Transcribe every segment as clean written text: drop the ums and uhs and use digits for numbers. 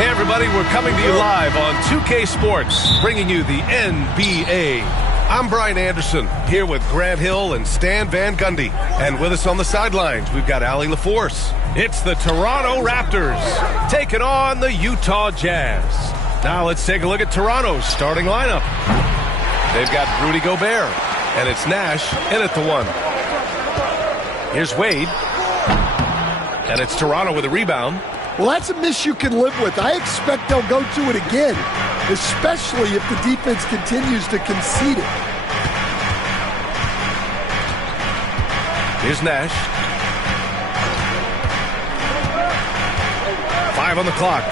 Hey everybody, we're coming to you live on 2K Sports, bringing you the NBA. I'm Brian Anderson, here with Grant Hill and Stan Van Gundy. And with us on the sidelines, we've got Allie LaForce. It's the Toronto Raptors taking on the Utah Jazz. Now let's take a look at Toronto's starting lineup. They've got Rudy Gobert, and it's Nash in at the 1. Here's Wade, and it's Toronto with a rebound. Well, that's a miss you can live with. I expect they'll go to it again, especially if the defense continues to concede it. Here's Nash. 5 on the clock.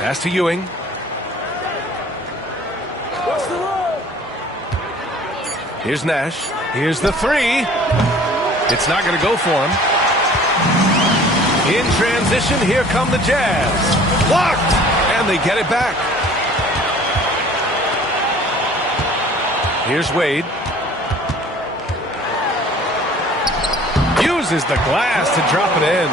Pass to Ewing. Here's Nash. Here's the 3. It's not going to go for him. In transition, here come the Jazz. Blocked! And they get it back. Here's Wade. Uses the glass to drop it in.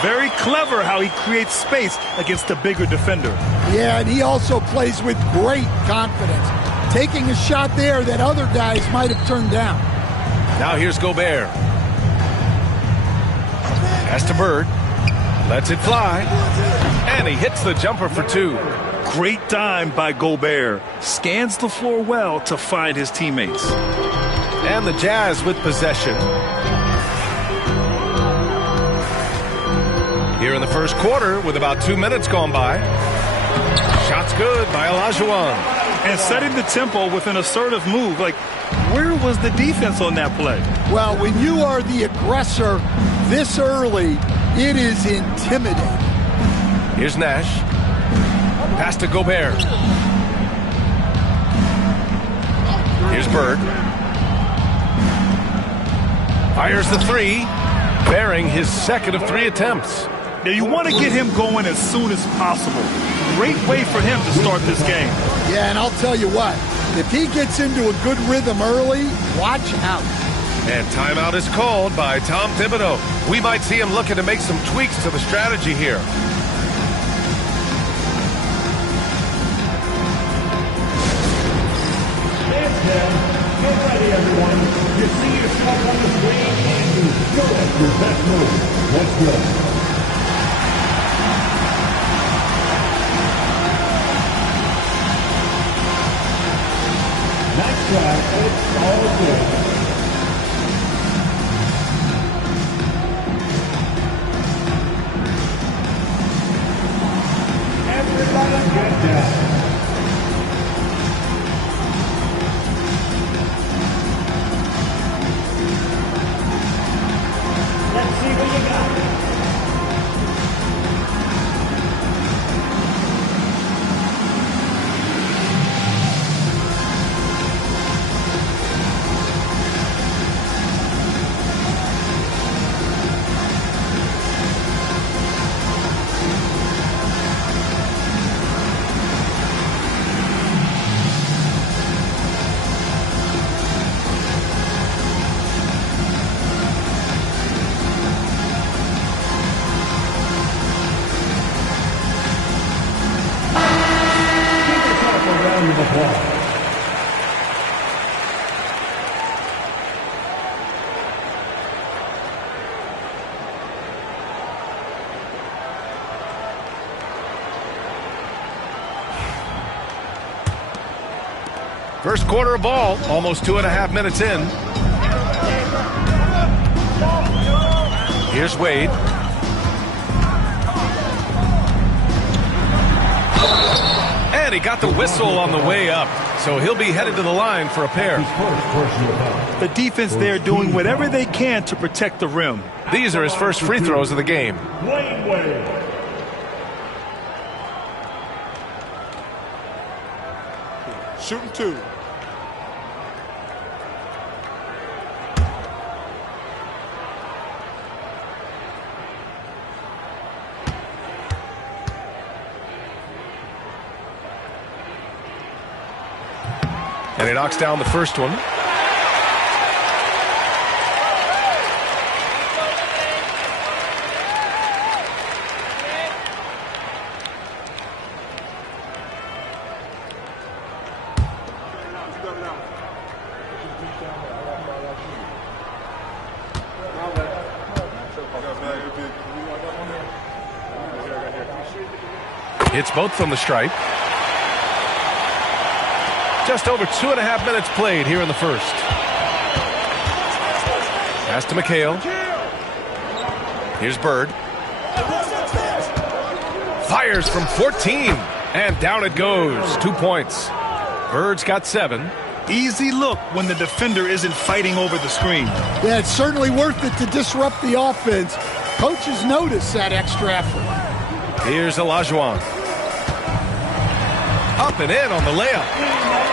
Very clever how he creates space against a bigger defender. Yeah, and he also plays with great confidence, taking a shot there that other guys might have turned down. Now here's Gobert. Pass to Bird. Lets it fly. And he hits the jumper for 2. Great dime by Gobert. Scans the floor well to find his teammates. And the Jazz with possession. Here in the first quarter with about 2 minutes gone by. Shots good by Olajuwon. And setting the tempo with an assertive move. Like, where was the defense on that play? Well, when you are the aggressor this early, it is intimidating. Here's Nash. Pass to Gobert. Here's Bird. Fires the 3, bearing his second of 3 attempts. Now, you want to get him going as soon as possible. Great way for him to start this game. Yeah, and I'll tell you what, if he gets into a good rhythm early, watch out. And timeout is called by Tom Thibodeau. We might see him looking to make some tweaks to the strategy here. Stand down. Get ready, everyone. You see yourself on the screen and you go at your best move. Let's go. Nice try. It's all good. Everybody get down. Let's see what you got. First quarter of ball, almost 2.5 minutes in. Here's Wade. And he got the whistle on the way up, so he'll be headed to the line for a pair. The defense there doing whatever they can to protect the rim. These are his first free throws of the game. Wade. Shooting 2. And he knocks down the first one. Hits both from the stripe. Just over 2.5 minutes played here in the first. Pass to McHale. Here's Bird. Fires from 14. And down it goes. 2 points. Bird's got 7. Easy look when the defender isn't fighting over the screen. Yeah, it's certainly worth it to disrupt the offense. Coaches notice that extra effort. Here's Olajuwon. Up and in on the layup.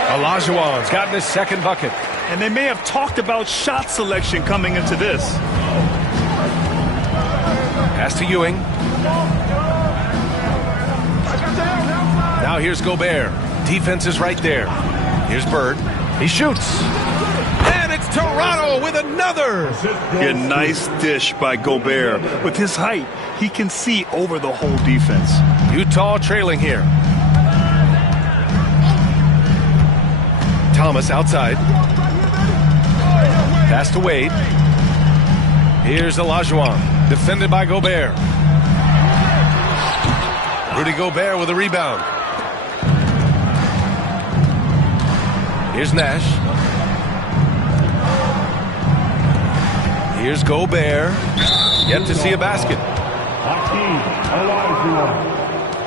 Olajuwon's gotten his second bucket. And they may have talked about shot selection coming into this. Pass to Ewing. Now here's Gobert. Defense is right there. Here's Bird. He shoots. And it's Toronto with another. A nice dish by Gobert. With his height, he can see over the whole defense. Utah trailing here. Thomas outside. Pass to Wade. Here's Olajuwon. Defended by Gobert. Rudy Gobert with a rebound. Here's Nash. Here's Gobert. Yet to see a basket.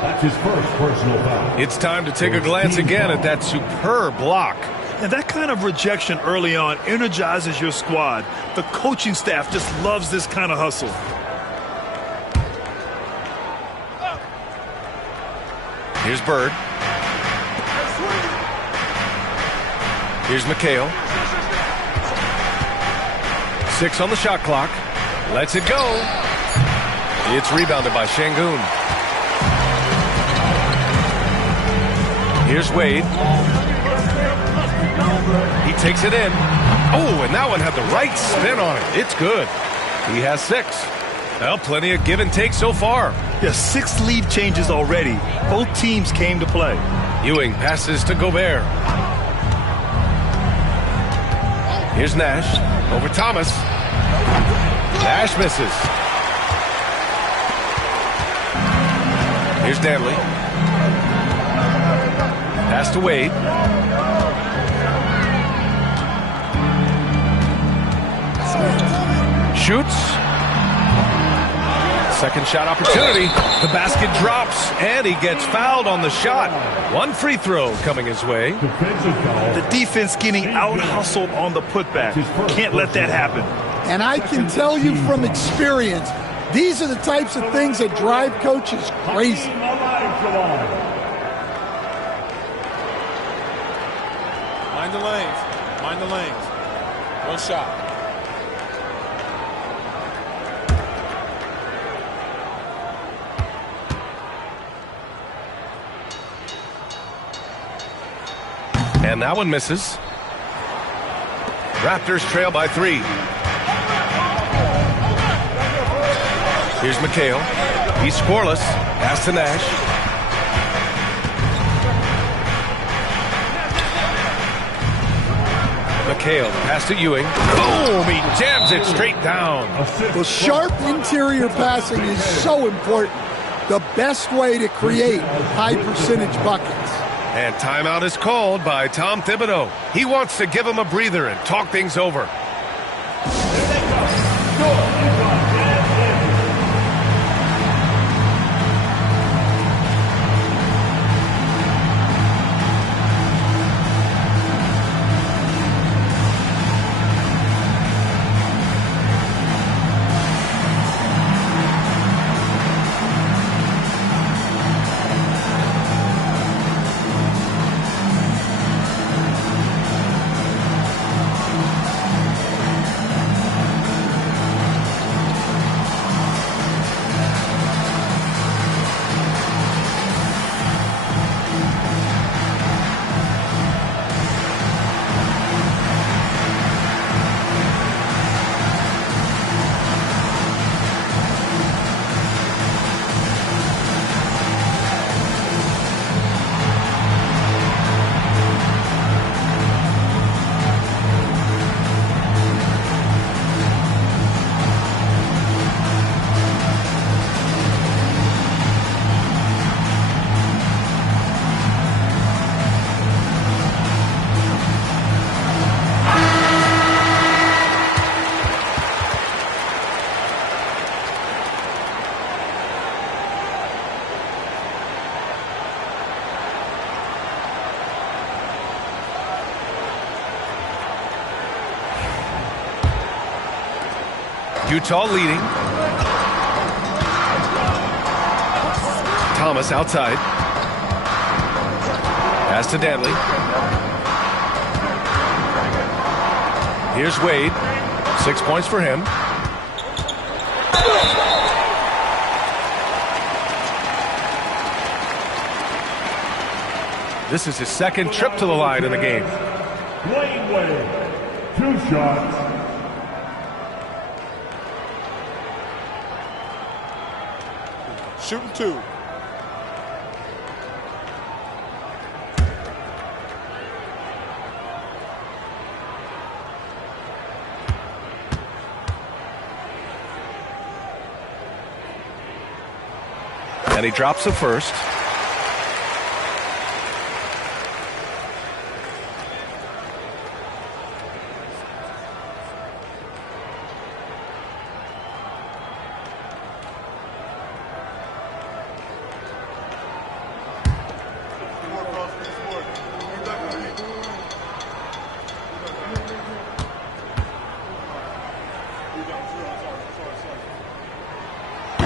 That's his first personal foul. It's time to take a glance again at that superb block. And that kind of rejection early on energizes your squad. The coaching staff just loves this kind of hustle. Here's Bird. Here's McHale. 6 on the shot clock. Lets it go. It's rebounded by Şengün. Here's Wade. He takes it in. Oh, and that one had the right spin on it. It's good. He has 6. Well, plenty of give and take so far. Yeah, 6 lead changes already. Both teams came to play. Ewing passes to Gobert. Here's Nash. Over Thomas. Nash misses. Here's Danley. Pass to Wade. Shoots. Second shot opportunity. The basket drops, and he gets fouled on the shot. One free throw coming his way. The defense getting out-hustled on the putback. Can't let that happen. And I can tell you from experience, these are the types of things that drive coaches crazy. Mind the lanes. Mind the lanes. One shot. And that one misses. Raptors trail by 3. Here's McHale. He's scoreless. Pass to Nash. McHale, pass to Ewing. Boom! He jams it straight down. Well, sharp interior passing is so important. The best way to create high-percentage buckets. And timeout is called by Tom Thibodeau. He wants to give him a breather and talk things over. Utah leading. Thomas outside. Pass to Danley. Here's Wade. 6 points for him. This is his second trip to the line in the game. Dwayne Wade, 2 shots. Shooting 2. And he drops the first.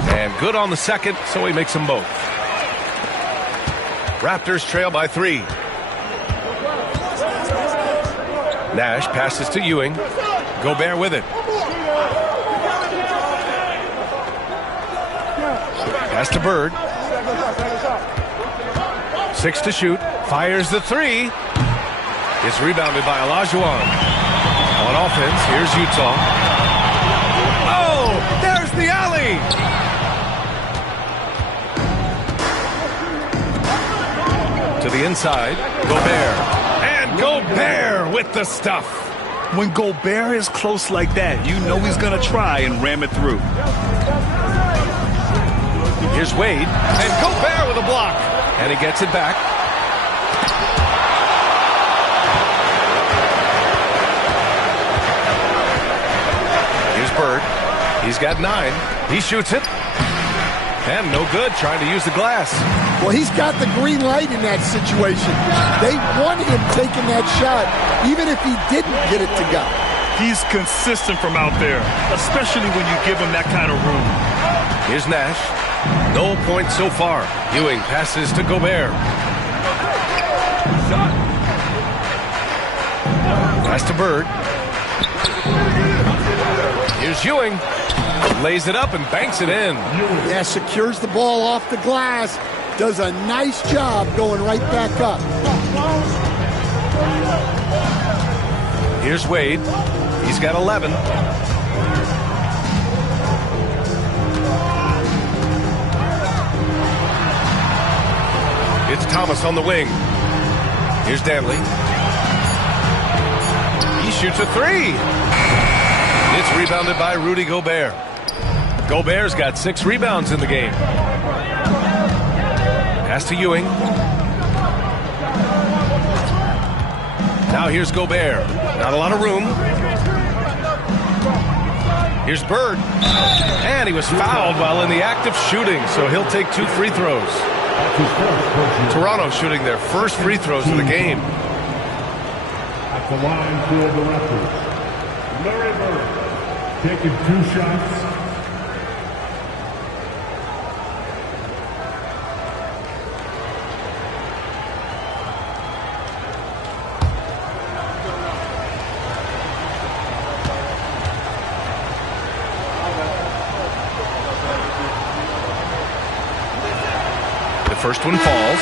And good on the second, so he makes them both. Raptors trail by 3. Nash passes to Ewing. Gobert with it. Pass to Bird. 6 to shoot. Fires the 3. It's rebounded by Olajuwon. On offense, here's Utah. Oh, there's the alley. To the inside, Gobert. And Gobert with the stuff. When Gobert is close like that, you know he's going to try and ram it through. Here's Wade. And Gobert with a block. And he gets it back. Here's Bird. He's got 9. He shoots it. And no good, trying to use the glass. Well, he's got the green light in that situation. They want him taking that shot, even if he didn't get it to go. He's consistent from out there, especially when you give him that kind of room. Here's Nash. No points so far. Ewing passes to Gobert. Pass to Bird. Here's Ewing. Lays it up and banks it in. Yeah, secures the ball off the glass. Does a nice job going right back up. Here's Wade. He's got 11. It's Thomas on the wing. Here's Danley. He shoots a 3. It's rebounded by Rudy Gobert. Gobert's got 6 rebounds in the game. Pass to Ewing. Now here's Gobert. Not a lot of room. Here's Bird. And he was fouled while in the act of shooting, so he'll take 2 free throws. Toronto shooting their first free throws of the game. At the line for the Raptors, Larry Bird, taking 2 shots. First one falls.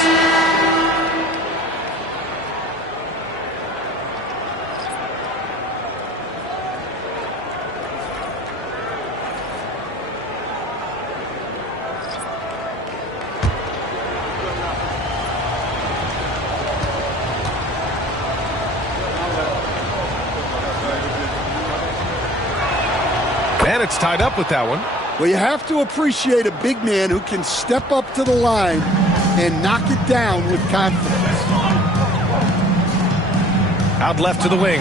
And it's tied up with that one. Well, you have to appreciate a big man who can step up to the line and knock it down with confidence. Out left to the wing.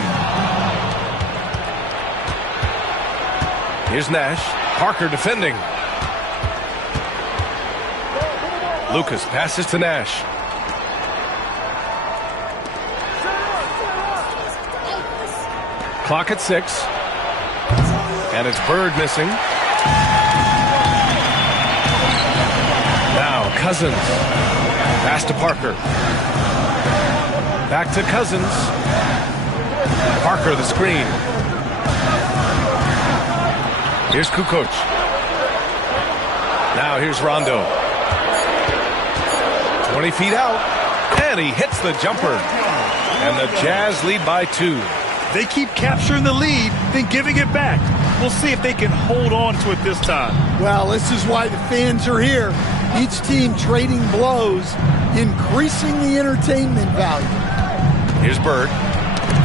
Here's Nash. Parker defending. Lucas passes to Nash. Clock at 6. And it's Bird missing. Now Cousins. Pass to Parker. Back to Cousins. Parker the screen. Here's Kukoc. Now here's Rondo. 20 feet out. And he hits the jumper. And the Jazz lead by 2. They keep capturing the lead, then giving it back. We'll see if they can hold on to it this time. Well, this is why the fans are here. Each team trading blows, increasing the entertainment value. Here's Bird.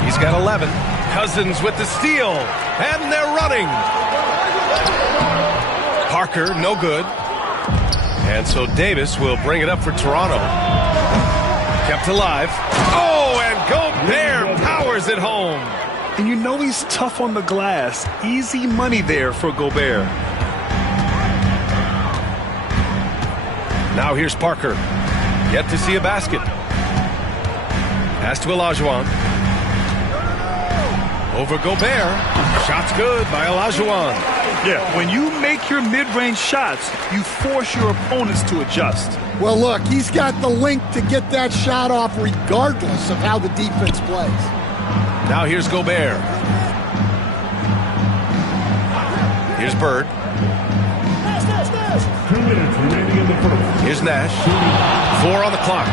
He's got 11. Cousins with the steal. And they're running. Parker, no good. And so Davis will bring it up for Toronto. Kept alive. Oh, and Gobert powers it home. And you know he's tough on the glass. Easy money there for Gobert. Now here's Parker. Yet to see a basket. Pass to Olajuwon. Over Gobert. Shot's good by Olajuwon. Yeah, when you make your mid-range shots, you force your opponents to adjust. Well, look, he's got the length to get that shot off regardless of how the defense plays. Now here's Gobert. Here's Bird. 2 minutes remaining in the first. Here's Nash. 4 on the clock.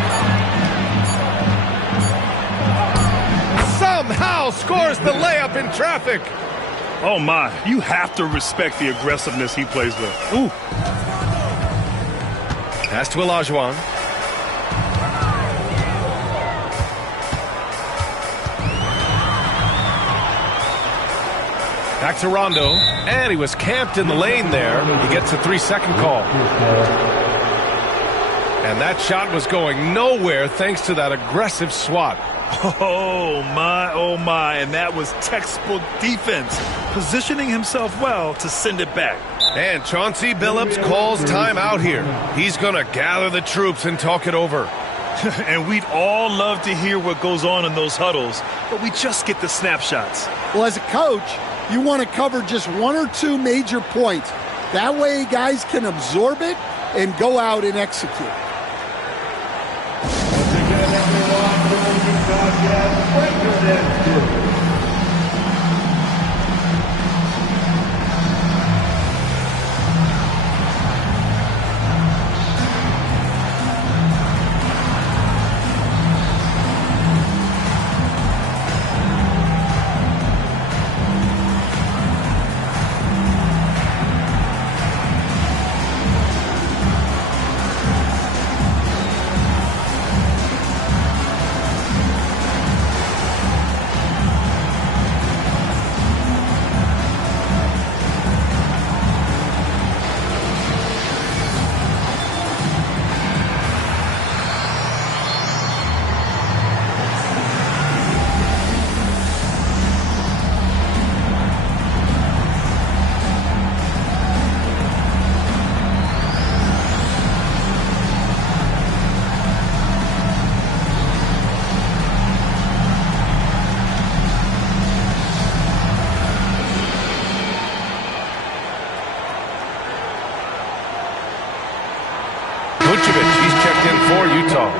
Somehow scores the layup in traffic. Oh, my. You have to respect the aggressiveness he plays with. Ooh. Pass to Olajuwon. Back to Rondo. And he was camped in the lane there. He gets a 3-second call. And that shot was going nowhere thanks to that aggressive swat. Oh, my. And that was textbook defense. Positioning himself well to send it back. And Chauncey Billups calls timeout here. He's going to gather the troops and talk it over. And we'd all love to hear what goes on in those huddles, but we just get the snapshots. Well, as a coach, you want to cover just 1 or 2 major points. That way guys can absorb it and go out and execute. Once again, everyone, during the broadcast, breaker dance crew. He's checked in for Utah.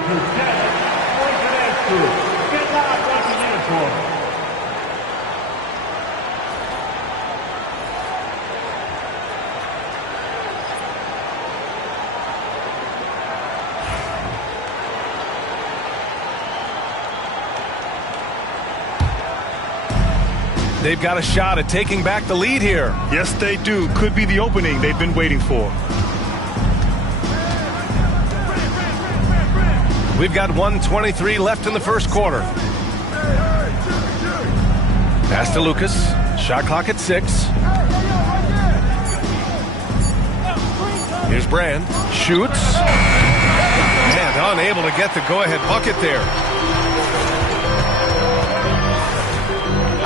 They've got a shot at taking back the lead here. Yes, they do. Could be the opening they've been waiting for. We've got 1:23 left in the first quarter. Pass to Lucas. Shot clock at 6. Here's Brand. Shoots. And unable to get the go-ahead bucket there.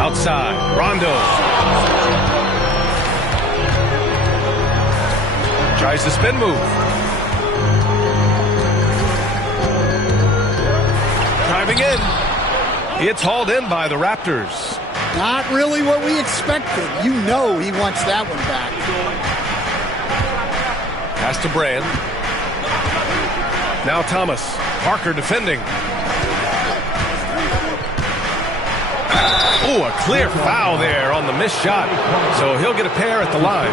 Outside. Rondo. Tries the spin move. Driving in. It's hauled in by the Raptors. Not really what we expected. You know he wants that one back. Pass to Brand. Now Thomas. Parker defending. Oh, a clear foul there on the missed shot. So he'll get a pair at the line.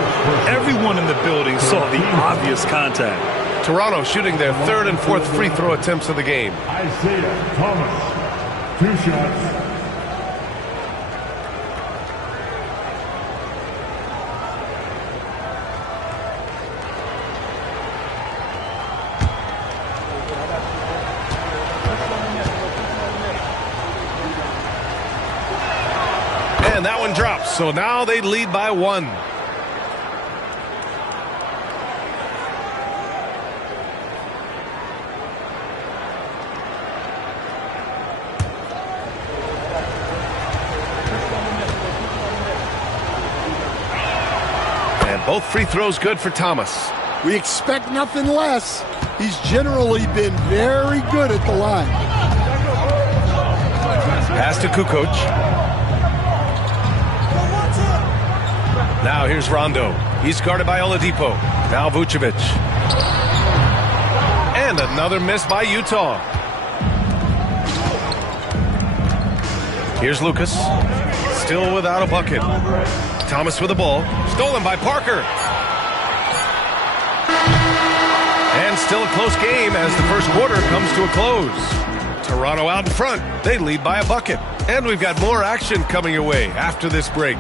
Everyone in the building saw the obvious contact. Toronto shooting their third and fourth free throw attempts of the game. Isaiah Thomas, 2 shots. And that one drops, so now they lead by 1. And both free throws good for Thomas. We expect nothing less. He's generally been very good at the line. Pass to Kukoc. Now here's Rondo. He's guarded by Oladipo. Now Vucevic. And another miss by Utah. Here's Lucas. Still without a bucket. Thomas with the ball. Stolen by Parker. And still a close game as the first quarter comes to a close. Toronto out in front. They lead by a bucket. And we've got more action coming your way after this break.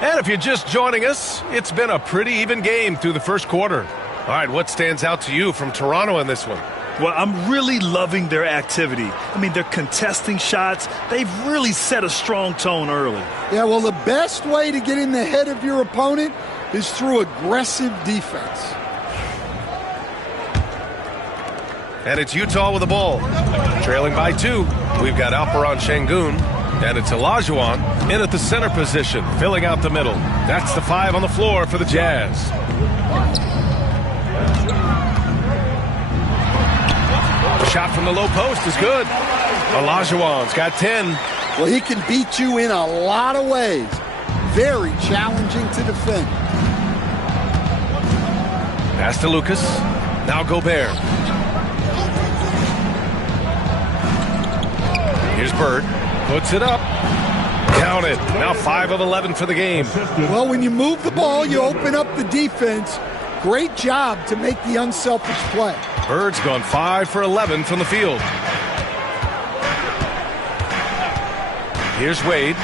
And if you're just joining us, it's been a pretty even game through the first quarter. All right, what stands out to you from Toronto in this one? Well, I'm really loving their activity. I mean, they're contesting shots. They've really set a strong tone early. Yeah, well, the best way to get in the head of your opponent is through aggressive defense. And it's Utah with the ball. Trailing by 2. We've got Alperon Şengün. And it's Olajuwon in at the center position, filling out the middle. That's the 5 on the floor for the Jazz. Shot from the low post is good. Olajuwon's got 10. Well, he can beat you in a lot of ways. Very challenging to defend. Pass to Lucas. Now Gobert. Here's Bird. Puts it up. Count it. Now 5 of 11 for the game. Well, when you move the ball, you open up the defense. Great job to make the unselfish play. Bird's gone 5 for 11 from the field. Here's Wade.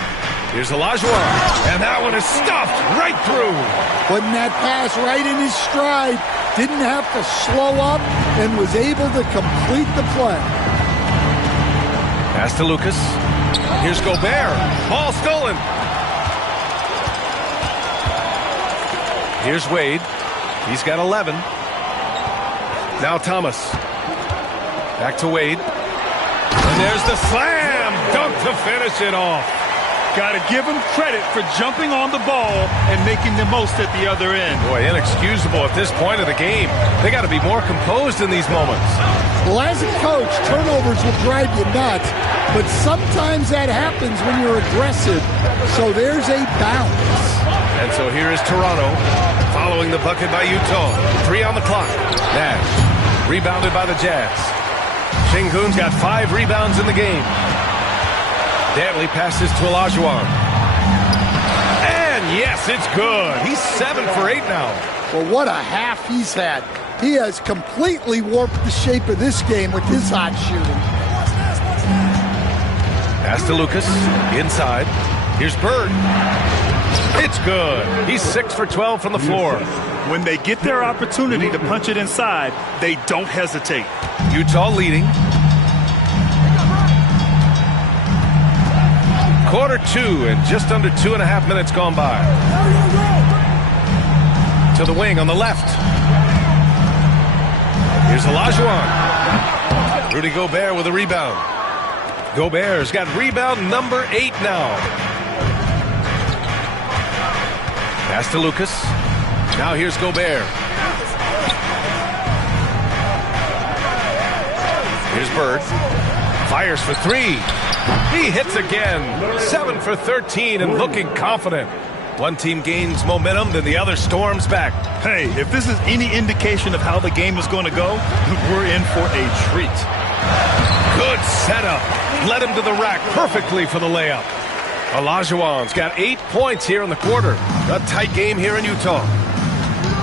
Here's Olajuwon. And that one is stuffed right through. Putting that pass right in his stride. Didn't have to slow up and was able to complete the play. Pass to Lucas. Here's Gobert. Ball stolen. Here's Wade. He's got 11. Now Thomas. Back to Wade. And there's the slam dunk to finish it off. Got to give him credit for jumping on the ball and making the most at the other end. Boy, inexcusable at this point of the game. They got to be more composed in these moments. Well, as a coach, turnovers will drive you nuts, but sometimes that happens when you're aggressive. So there's a balance. And so here is Toronto following the bucket by Utah. 3 on the clock. Nash rebounded by the Jazz. Şengün's got 5 rebounds in the game. Dantley passes to Olajuwon. And yes, it's good. He's 7 for 8 now. Well, what a half he's had. He has completely warped the shape of this game with his hot shooting. Pass to Lucas. Inside. Here's Bird. It's good. He's 6 for 12 from the floor. When they get their opportunity to punch it inside, they don't hesitate. Utah leading. Quarter 2 and just under 2.5 minutes gone by. To the wing on the left. Here's Olajuwon. Rudy Gobert with a rebound. Gobert's got rebound number 8 now. Pass to Lucas. Now here's Gobert. Here's Bird. Fires for 3. He hits again. 7 for 13 and looking confident. One team gains momentum, then the other storms back. Hey, if this is any indication of how the game is going to go, we're in for a treat. Good setup. Led him to the rack perfectly for the layup. Olajuwon's got 8 points here in the quarter. A tight game here in Utah.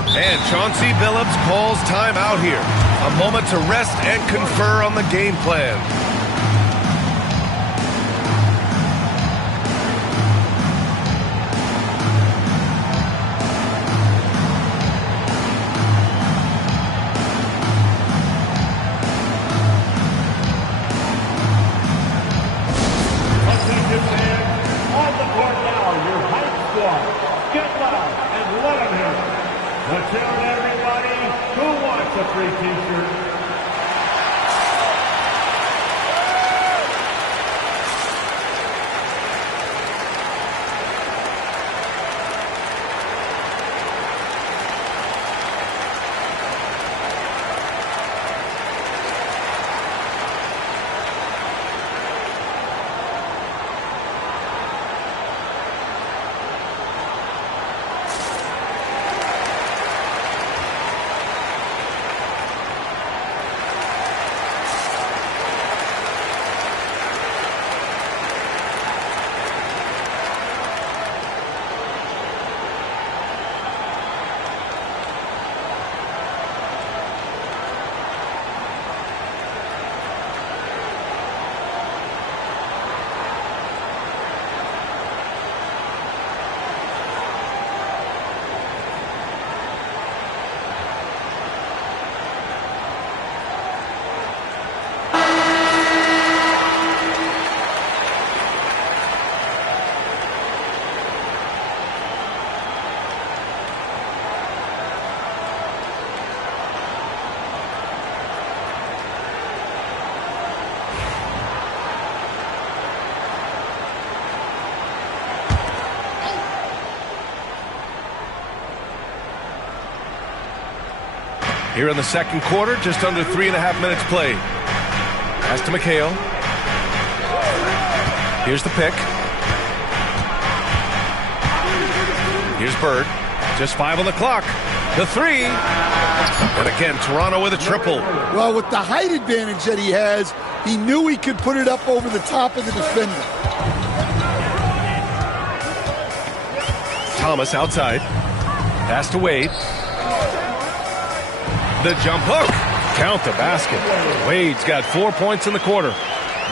And Chauncey Billups calls time out here. A moment to rest and confer on the game plan. Let's hear it, everybody. Who wants a free t-shirt? Here in the second quarter, just under 3.5 minutes played. Pass to McHale. Here's the pick. Here's Bird. Just 5 on the clock. The 3. And again, Toronto with a triple. Well, with the height advantage that he has, he knew he could put it up over the top of the defender. Thomas outside. Pass to Wade. The jump hook. Count the basket. Wade's got 4 points in the quarter.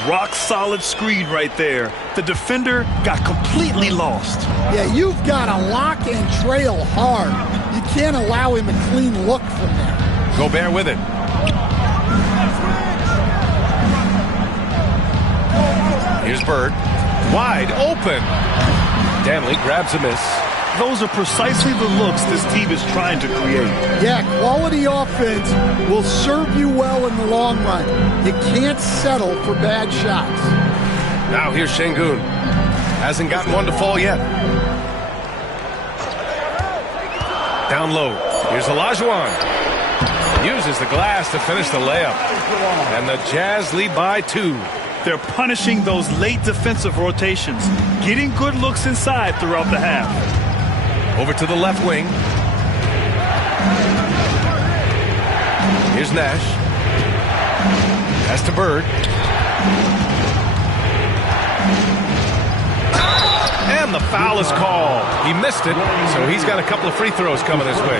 Rock solid screen right there. The defender got completely lost. Yeah, you've got to lock and trail hard. You can't allow him a clean look from there. Gobert with it. Here's Bird. Wide open. Danley grabs a miss. Those are precisely the looks this team is trying to create. Yeah, quality offense will serve you well in the long run. You can't settle for bad shots. Now here's Şengün. Hasn't gotten one to fall yet. Down low. Here's Olajuwon. Uses the glass to finish the layup. And the Jazz lead by 2. They're punishing those late defensive rotations, getting good looks inside throughout the half. Over to the left wing. Here's Nash. Pass to Bird. And the foul is called. He missed it, so he's got a couple of free throws coming his way.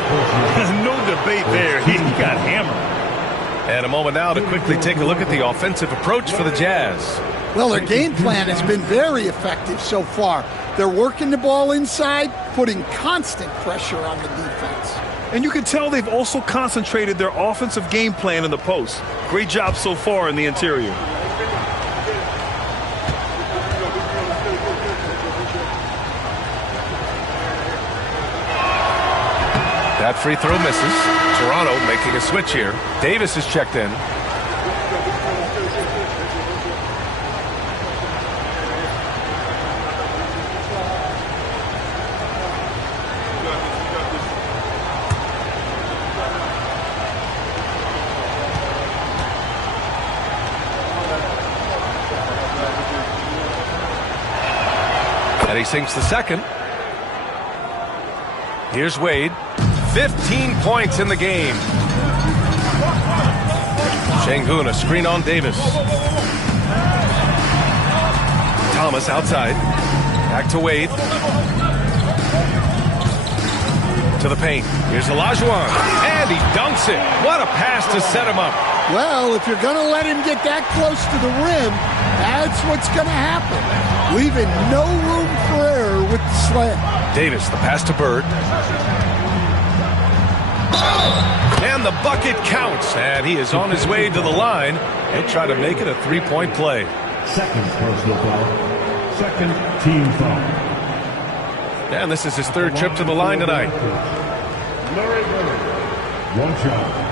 No debate there. He got hammered. And a moment now to quickly take a look at the offensive approach for the Jazz. Well, their game plan has been very effective so far. They're working the ball inside, putting constant pressure on the defense. And you can tell they've also concentrated their offensive game plan in the post. Great job so far in the interior. That free throw misses. Toronto making a switch here. Davis is checked in. And he sinks the second. Here's Wade. 15 points in the game. Şengün, a screen on Davis. Thomas outside. Back to Wade. To the paint. Here's Olajuwon. And he dunks it. What a pass to set him up. Well, if you're going to let him get that close to the rim, that's what's going to happen. Leaving no room for error with the slam. Davis, the pass to Bird. And the bucket counts. And he is on his way to the line. He'll try to make it a three-point play. Second personal foul. Second team foul. And this is his third trip to the line tonight. Larry Bird. One shot.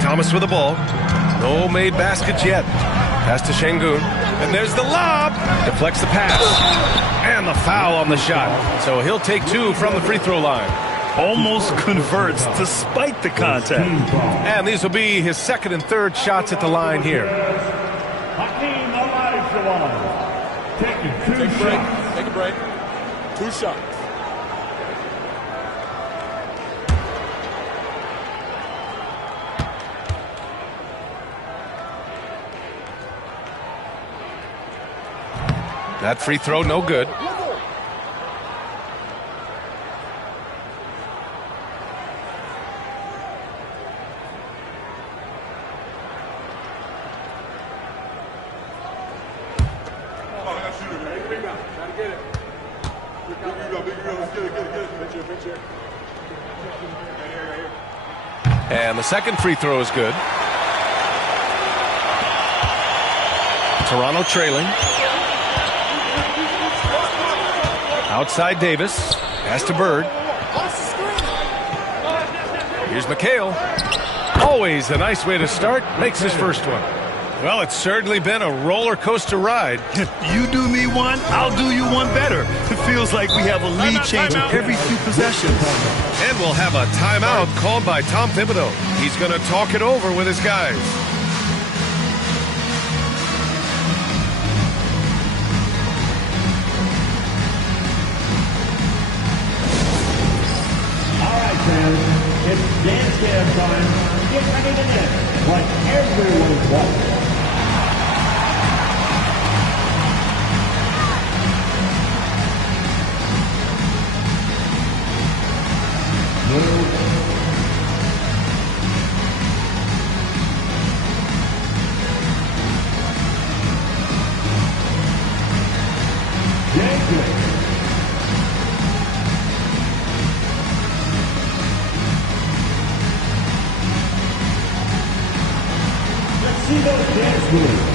Thomas with the ball. No made baskets yet. Pass to Şengün. And there's the lob. Deflects the pass. And the foul on the shot. So he'll take two from the free throw line. Almost converts despite the contact. And these will be his second and third shots at the line here. Taking two Take a break. shots. Take a break. 2 shots. That free throw, no good. And the second free throw is good. Toronto trailing. Outside Davis. Pass to Bird. Here's McHale. Always a nice way to start. Makes his first one. Well, it's certainly been a roller coaster ride. You do me one, I'll do you one better. It feels like we have a lead change in every few possessions. And we'll have a timeout called by Tom Thibodeau. He's going to talk it over with his guys. It's dance cam time. Get ready to dance like everyone's watching. See those dance moves.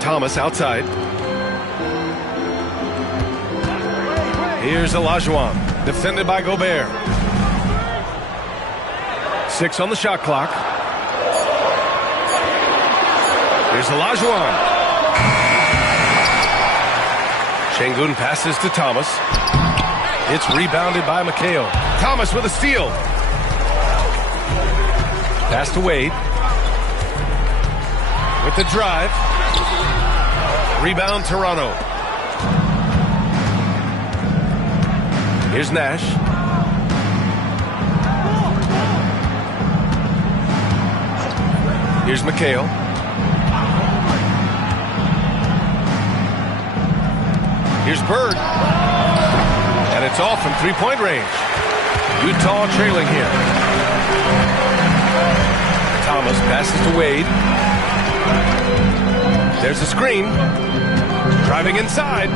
Thomas outside. Here's Olajuwon, defended by Gobert. 6 on the shot clock. Here's Olajuwon. Şengün passes to Thomas. It's rebounded by McHale. Thomas with a steal. Pass to Wade. With the drive. Rebound Toronto. Here's Nash. Here's McHale. Here's Bird. And it's off from three-point range. Utah trailing here. Thomas passes to Wade. There's a screen. Driving inside.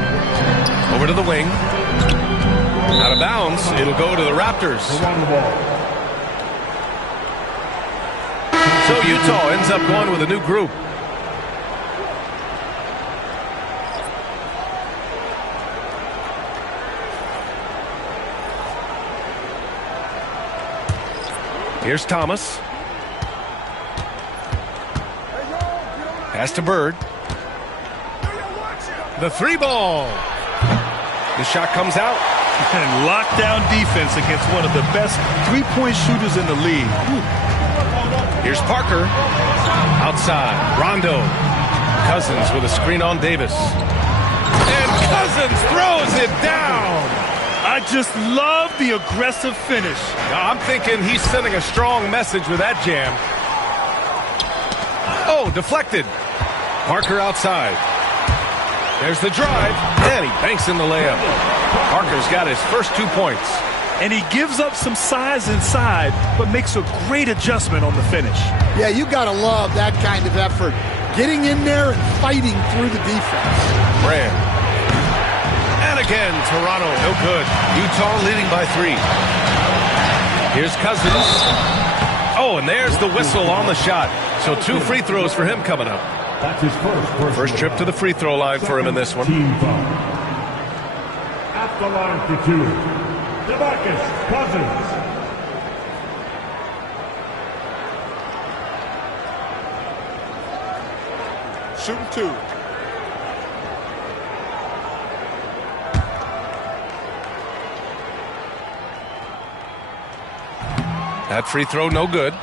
Over to the wing. Out of bounds. It'll go to the Raptors. So Utah ends up going with a new group. Here's Thomas. Pass to Bird. The three ball. The shot comes out. And lockdown defense against one of the best three-point shooters in the league. Here's Parker. Outside. Rondo. Cousins with a screen on Davis. And Cousins throws it down. I just love the aggressive finish. Now, I'm thinking he's sending a strong message with that jam. Oh, deflected. Parker outside. There's the drive. And he banks in the layup. Parker's got his first 2 points. And he gives up some size inside, but makes a great adjustment on the finish. Yeah, you got to love that kind of effort. Getting in there and fighting through the defense. Brand. And again, Toronto, no good. Utah leading by 3. Here's Cousins. Oh, and there's the whistle on the shot. So 2 free throws for him coming up. That's his First trip to the free throw line for him in this one. At the line for 2, DeMarcus Cousins. Shooting 2. That free throw, no good.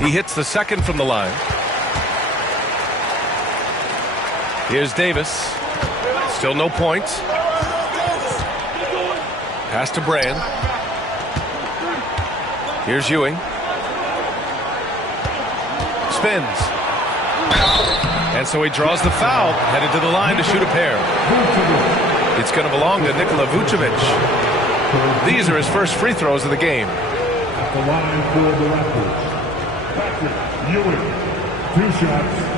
He hits the second from the line. Here's Davis. Still no points. Pass to Brand. Here's Ewing. Spins. And so he draws the foul, headed to the line to shoot a pair. It's going to belong to Nikola Vucevic. These are his first free throws of the game. At the line for the Raptors, Patrick Ewing. 2 shots.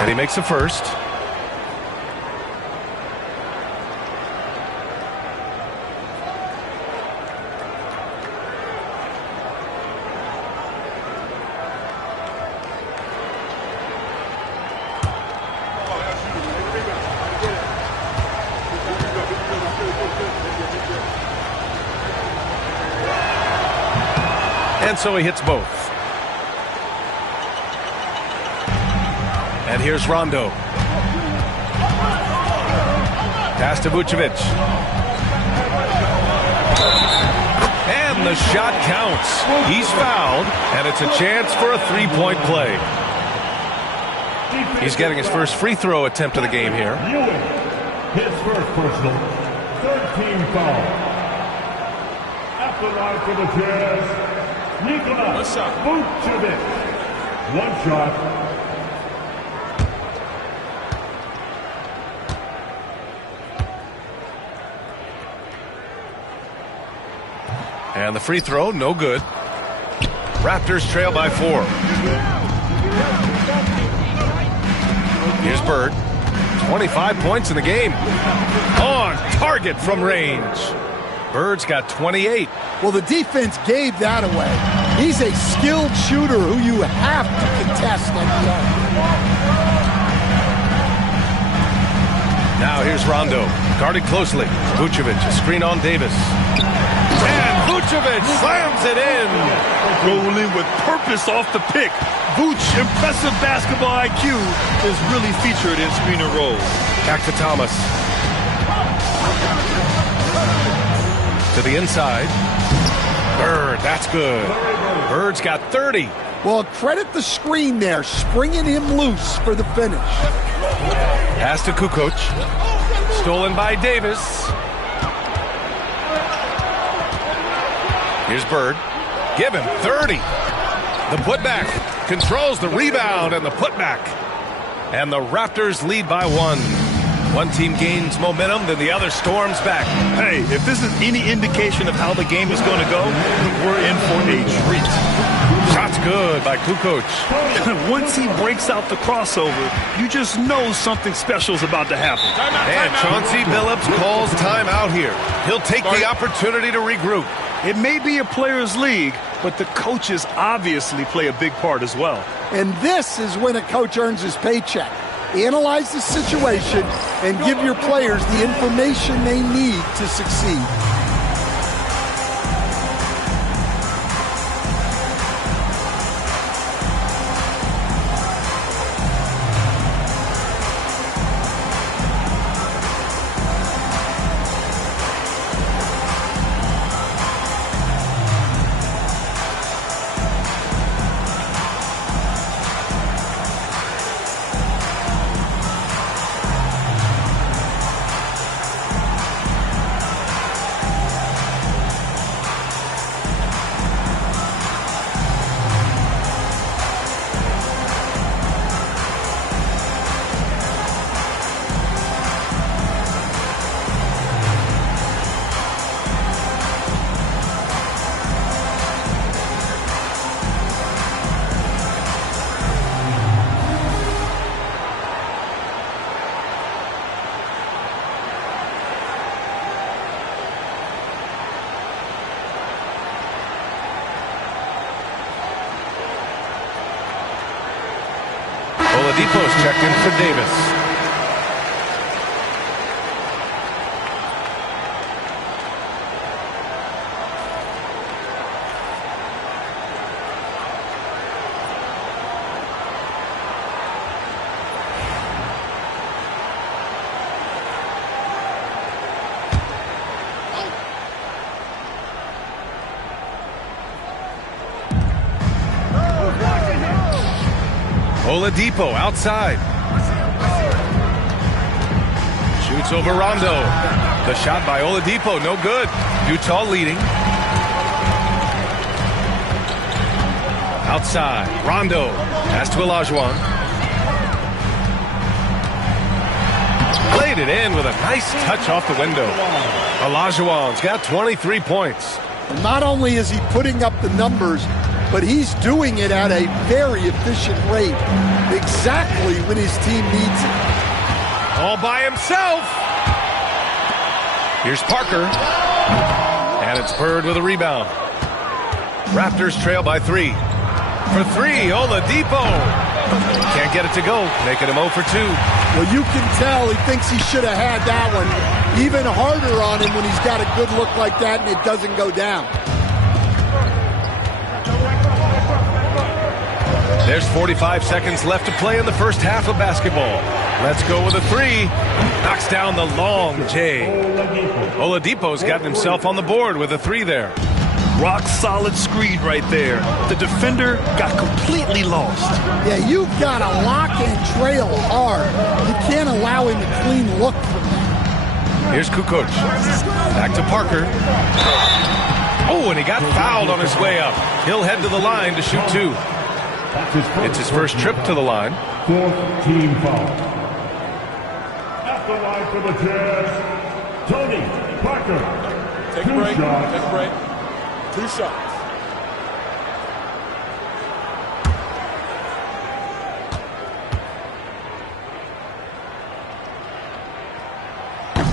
And he makes the first. And so he hits both. And here's Rondo. Pass to Vucevic. And the shot counts. He's fouled, and it's a chance for a three-point play. He's getting his first free throw attempt of the game here. Ewing, his first personal, 13 foul. At the line for the Jazz, Nikola Vucevic. 1 shot. And the free throw, no good. Raptors trail by 4. Here's Bird. 25 points in the game. On target from range. Bird's got 28. Well, the defense gave that away. He's a skilled shooter who you have to contest at the arc. Now here's Rondo. Guarded closely. Vucevic, a screen on Davis. And Vucevic slams it in. Rolling with purpose off the pick. Vooch, impressive basketball IQ, is really featured in screen and roll. Back to Thomas. To the inside. Bird, that's good. Bird's got 30. Well, credit the screen there, springing him loose for the finish. Pass to Kukoc. Stolen by Davis. Here's Bird. Give him 30. The putback. Controls the rebound and the putback. And the Raptors lead by 1. One team gains momentum, then the other storms back. Hey, if this is any indication of how the game is going to go, we're in for a treat. Shot's good by Kukoc. Once he breaks out the crossover, you just know something special is about to happen. And Chauncey Billups calls timeout here. He'll take the opportunity to regroup. It may be a players' league, but the coaches obviously play a big part as well. And this is when a coach earns his paycheck. Analyze the situation and give your players the information they need to succeed. Oladipo's checked in for Davis. Oladipo outside. Shoots over Rondo. The shot by Oladipo, no good. Utah leading. Outside, Rondo. Pass to Olajuwon. Played it in with a nice touch off the window. Olajuwon's got 23 points. Not only is he putting up the numbers, but he's doing it at a very efficient rate, exactly when his team needs it. All by himself. Here's Parker. And it's Bird with a rebound. Raptors trail by 3. For 3, Oladipo. Can't get it to go, making him 0 for 2. Well, you can tell he thinks he should have had that one. Even harder on him when he's got a good look like that and it doesn't go down. There's 45 seconds left to play in the first half of basketball. Let's go with a 3. Knocks down the long J. Oladipo's gotten himself on the board with a 3 there. Rock solid screen right there. The defender got completely lost. Yeah, you've got to lock and trail hard. You can't allow him a clean look from that. Here's Kukoc. Back to Parker. Oh, and he got fouled on his way up. He'll head to the line to shoot 2. It's his first trip to the line. 4th team foul. At the line for the Jazz, Tony Parker. Take a break. Take a break. 2 shots.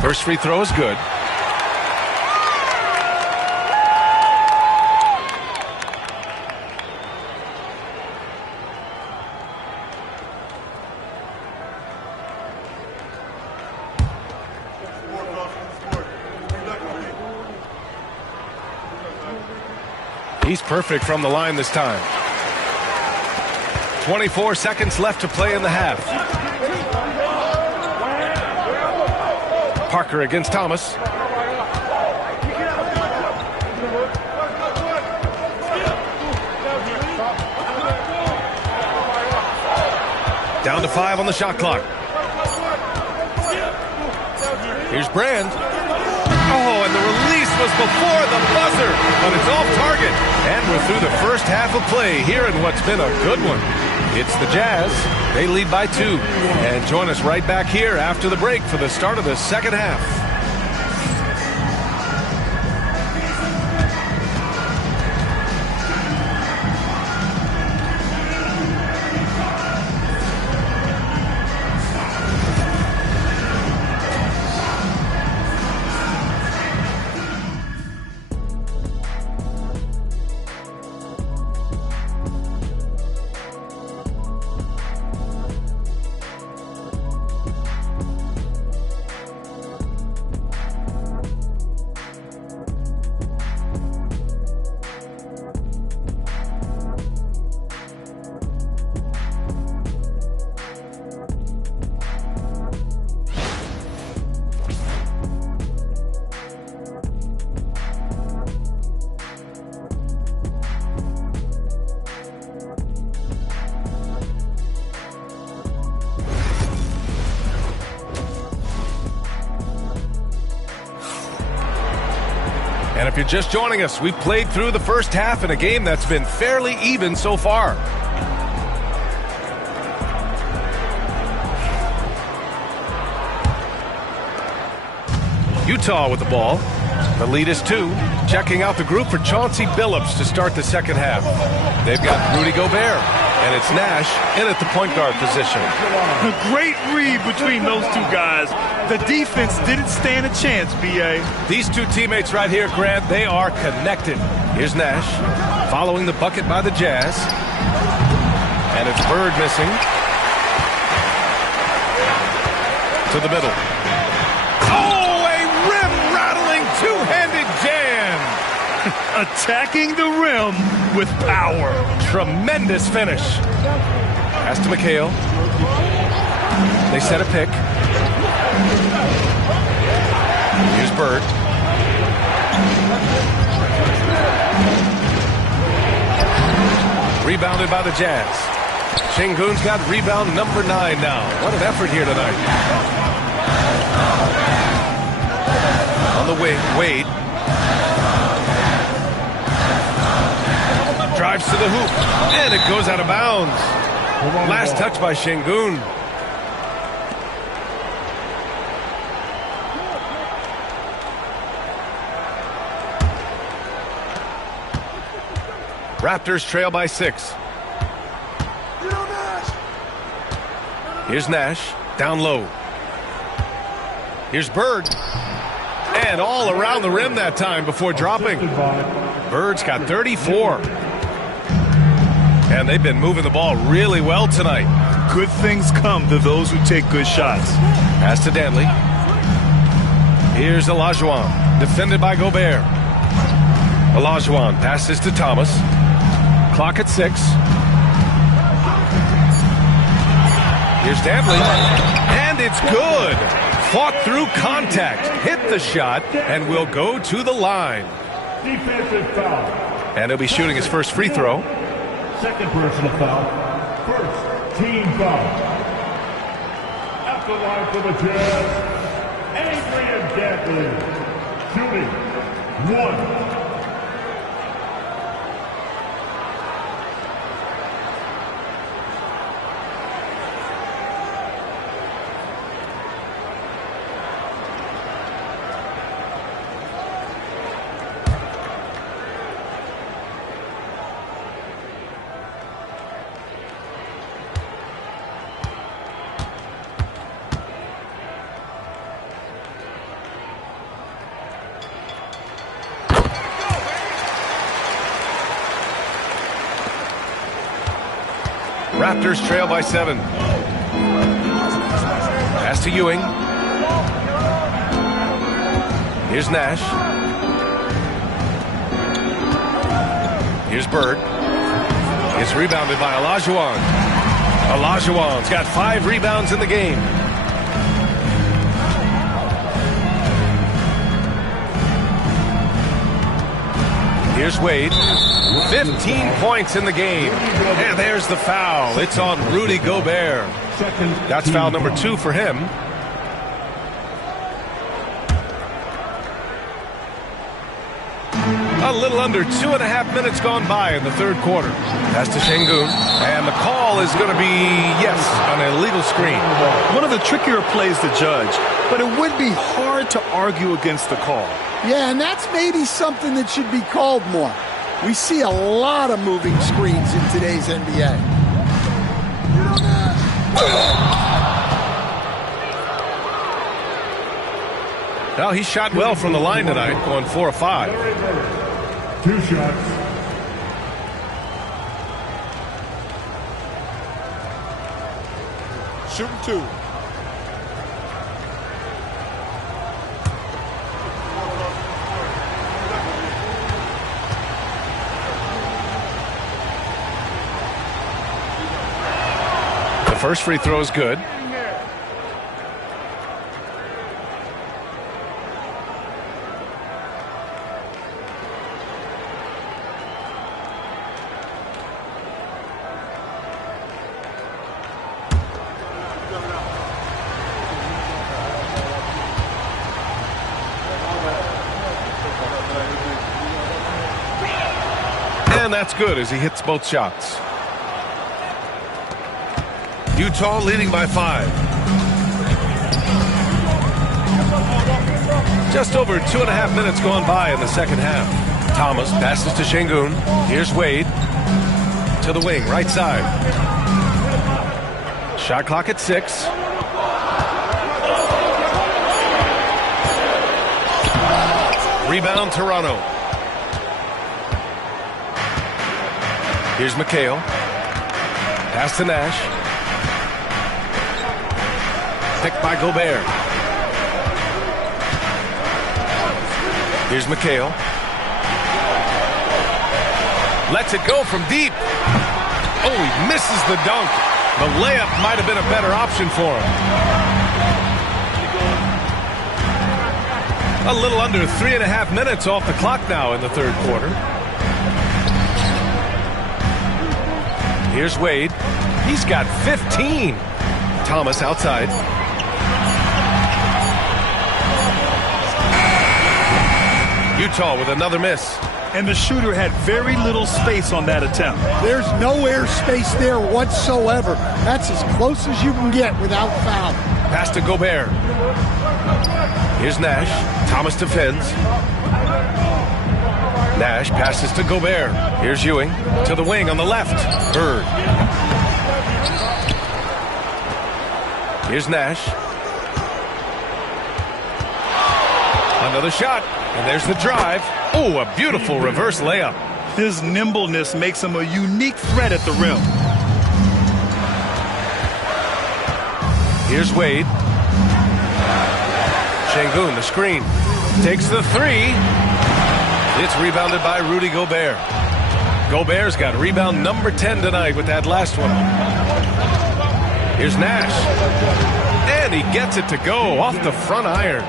First free throw is good. He's perfect from the line this time. 24 seconds left to play in the half. Parker against Thomas. Down to 5 on the shot clock. Here's Brand. Oh, and the release was before the buzzer, but it's off target. And we're through the first half of play here in what's been a good one. It's the Jazz. They lead by 2. And join us right back here after the break for the start of the second half. And if you're just joining us, we've played through the first half in a game that's been fairly even so far. Utah with the ball. The lead is 2. Checking out the group for Chauncey Billups to start the second half. They've got Rudy Gobert, and it's Nash in at the point guard position. A great read between those two guys. The defense didn't stand a chance, B.A. These two teammates right here, Grant, they are connected. Here's Nash, following the bucket by the Jazz. And it's Bird missing. To the middle. Oh, a rim-rattling two-handed jam! Attacking the rim with power. Tremendous finish. Pass to McHale. They set a pick. Here's Bird. Rebounded by the Jazz. Şengün's got rebound number 9 now. What an effort here tonight. On the wing, Wade. Drives to the hoop, and it goes out of bounds. Last touch by Şengün. Raptors trail by 6. Here's Nash, down low. Here's Bird. And all around the rim that time before dropping. Bird's got 34. And they've been moving the ball really well tonight. Good things come to those who take good shots. Pass to Danley. Here's Olajuwon, defended by Gobert. Olajuwon passes to Thomas. Clock at 6. Here's Danley. And it's good. Fought through contact. Hit the shot and will go to the line. Defensive foul. And he'll be shooting his first free throw. Second personal foul. First team foul. At the line for the Jazz, Adrian Dantley. Shooting 1. Raptors trail by 7. Pass to Ewing. Here's Nash. Here's Bird. It's rebounded by Olajuwon. Olajuwon's got 5 rebounds in the game. Here's Wade. 15 points in the game. And there's the foul. It's on Rudy Gobert. That's foul number 2 for him. A little under 2.5 minutes gone by in the third quarter. Pass to Şengün. And the call is going to be, yes, an illegal screen. One of the trickier plays to judge, but it would be hard to argue against the call. Yeah, and that's maybe something that should be called more. We see a lot of moving screens in today's NBA. Well, he shot well from the line tonight, going 4 of 5. 2 shots. Shooting 2. The first free throw is good. And that's good as he hits both shots. Utah leading by 5. Just over 2.5 minutes gone by in the second half. Thomas passes to Şengün. Here's Wade. To the wing, right side. Shot clock at 6. Rebound Toronto. Here's McHale. Pass to Nash. Picked by Gobert. Here's McHale. Lets it go from deep. Oh, he misses the dunk. The layup might have been a better option for him. A little under 3.5 minutes off the clock now in the third quarter. Here's Wade. He's got 15. Thomas outside. Utah with another miss. And the shooter had very little space on that attempt. There's no air space there whatsoever. That's as close as you can get without foul. Pass to Gobert. Here's Nash. Thomas defends. Nash passes to Gobert. Here's Ewing. To the wing on the left. Bird. Here's Nash. Another shot. And there's the drive. Oh, a beautiful reverse layup. His nimbleness makes him a unique threat at the rim. Here's Wade. Şengün, the screen. Takes the 3. It's rebounded by Rudy Gobert. Gobert's got rebound number 10 tonight with that last one. Here's Nash. And he gets it to go off the front iron.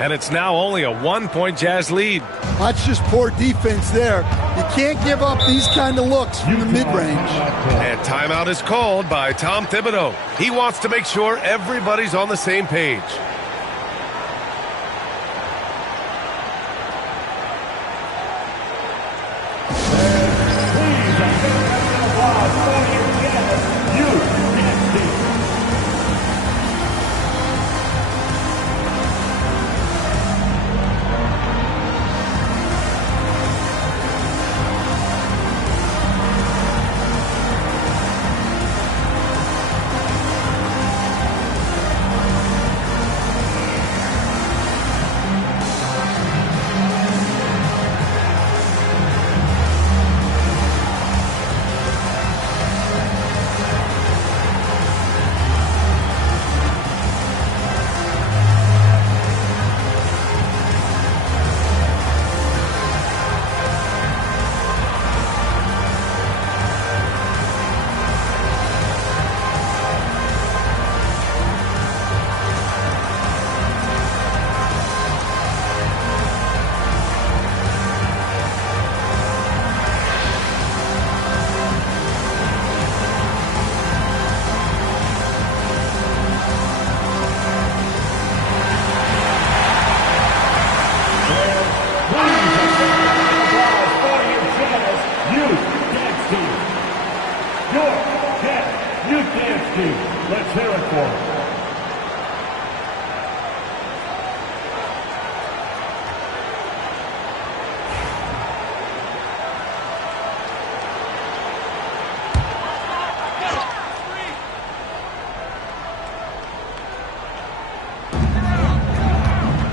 And it's now only a 1-point Jazz lead. That's just poor defense there. You can't give up these kind of looks from the mid-range. And timeout is called by Tom Thibodeau. He wants to make sure everybody's on the same page.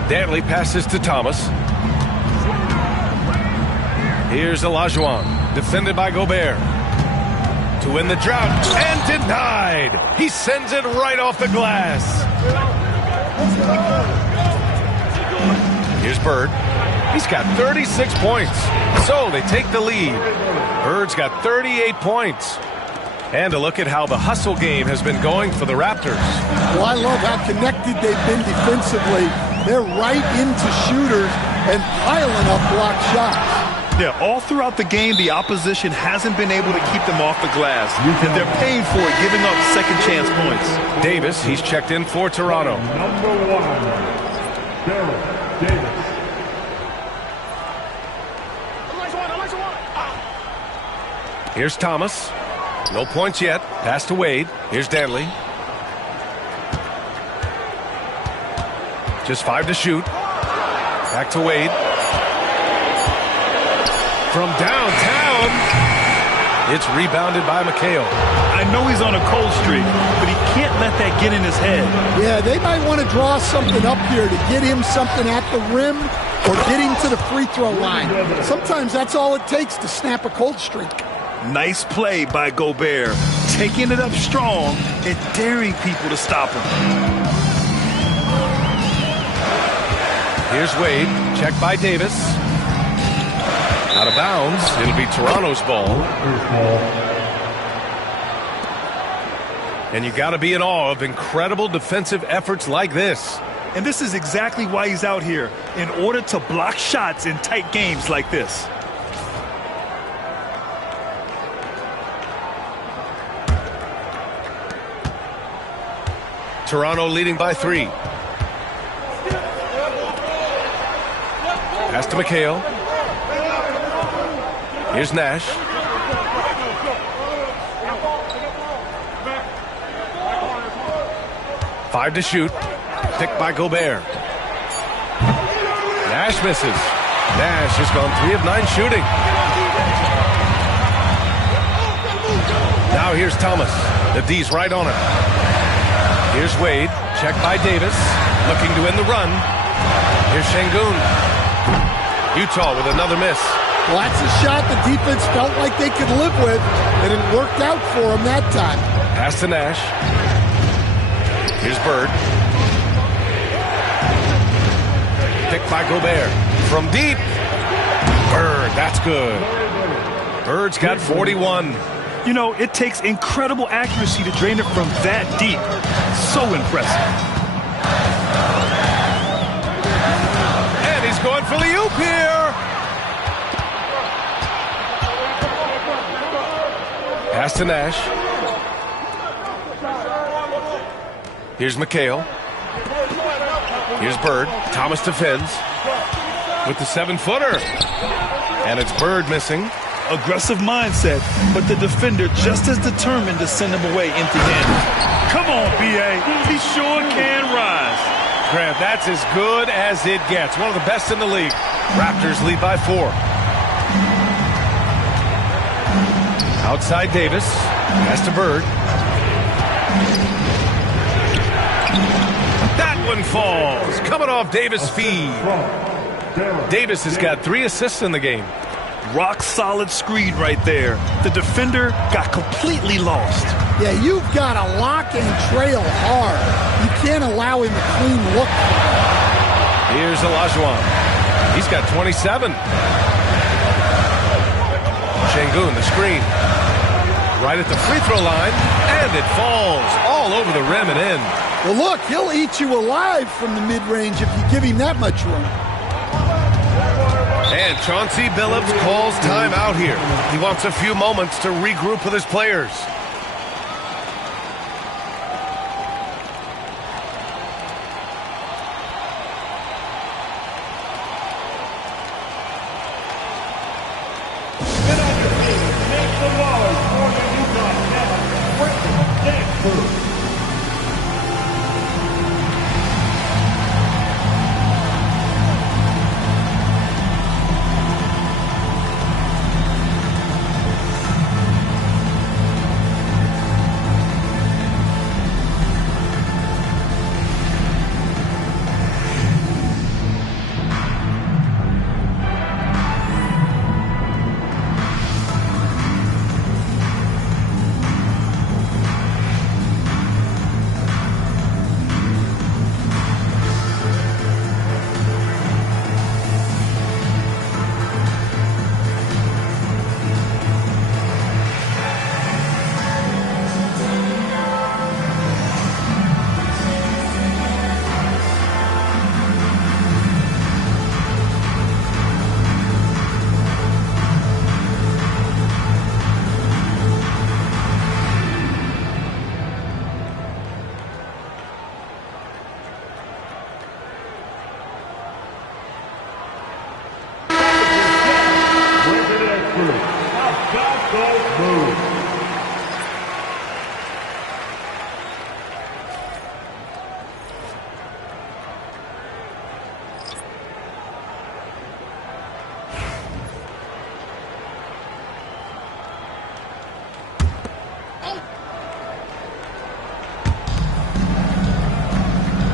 Dantley passes to Thomas. Here's Olajuwon, defended by Gobert. To win the drought, and denied. He sends it right off the glass. Here's Bird. He's got 36 points. So they take the lead. Bird's got 38 points. And a look at how the hustle game has been going for the Raptors. Well, I love how connected they've been defensively. They're right into shooters and piling up block shots. Yeah, all throughout the game, the opposition hasn't been able to keep them off the glass. And they're paying for it, giving up second chance points. Davis, he's checked in for Toronto. Number 1, Davis. Here's Thomas. No points yet. Pass to Wade. Here's Dantley. Just 5 to shoot. Back to Wade. From downtown. It's rebounded by McHale. I know he's on a cold streak, but he can't let that get in his head. Yeah, they might want to draw something up here to get him something at the rim or get him to the free throw line. Sometimes that's all it takes to snap a cold streak. Nice play by Gobert, taking it up strong and daring people to stop him. Here's Wade, checked by Davis. Out of bounds, it'll be Toronto's ball. And you got to be in awe of incredible defensive efforts like this. And this is exactly why he's out here, in order to block shots in tight games like this. Toronto leading by 3. Pass to McHale. Here's Nash. Five to shoot. Picked by Gobert. Nash misses. Nash has gone 3 of 9 shooting. Now here's Thomas. The D's right on him. Here's Wade, checked by Davis, looking to end the run. Here's Şengün. Utah with another miss. Well, that's a shot the defense felt like they could live with, and it worked out for them that time. Pass to Nash. Here's Bird. Picked by Gobert. From deep. Bird, that's good. Bird's got 41. You know, it takes incredible accuracy to drain it from that deep. So impressive. And he's going for the oop here. Pass to Nash. Here's McHale. Here's Bird. Thomas defends with the 7-footer. And it's Bird missing. Aggressive mindset, but the defender just as determined to send him away empty-handed. Come on, B.A. He sure can rise. Grant, that's as good as it gets. One of the best in the league. Raptors lead by 4. Outside Davis. Pass to Bird. That one falls. Coming off Davis' feed. Davis has got 3 assists in the game. Rock solid screen right there. The defender got completely lost. Yeah, you've got to lock and trail hard. You can't allow him a clean look. Here's Olajuwon. He's got 27. Şengün, the screen. Right at the free throw line, and it falls all over the rim and in. Well, look, he'll eat you alive from the mid-range if you give him that much room. And Chauncey Billups calls time out here. He wants a few moments to regroup with his players. Get on your feet. Make the noise for the Utah Jazz. Next.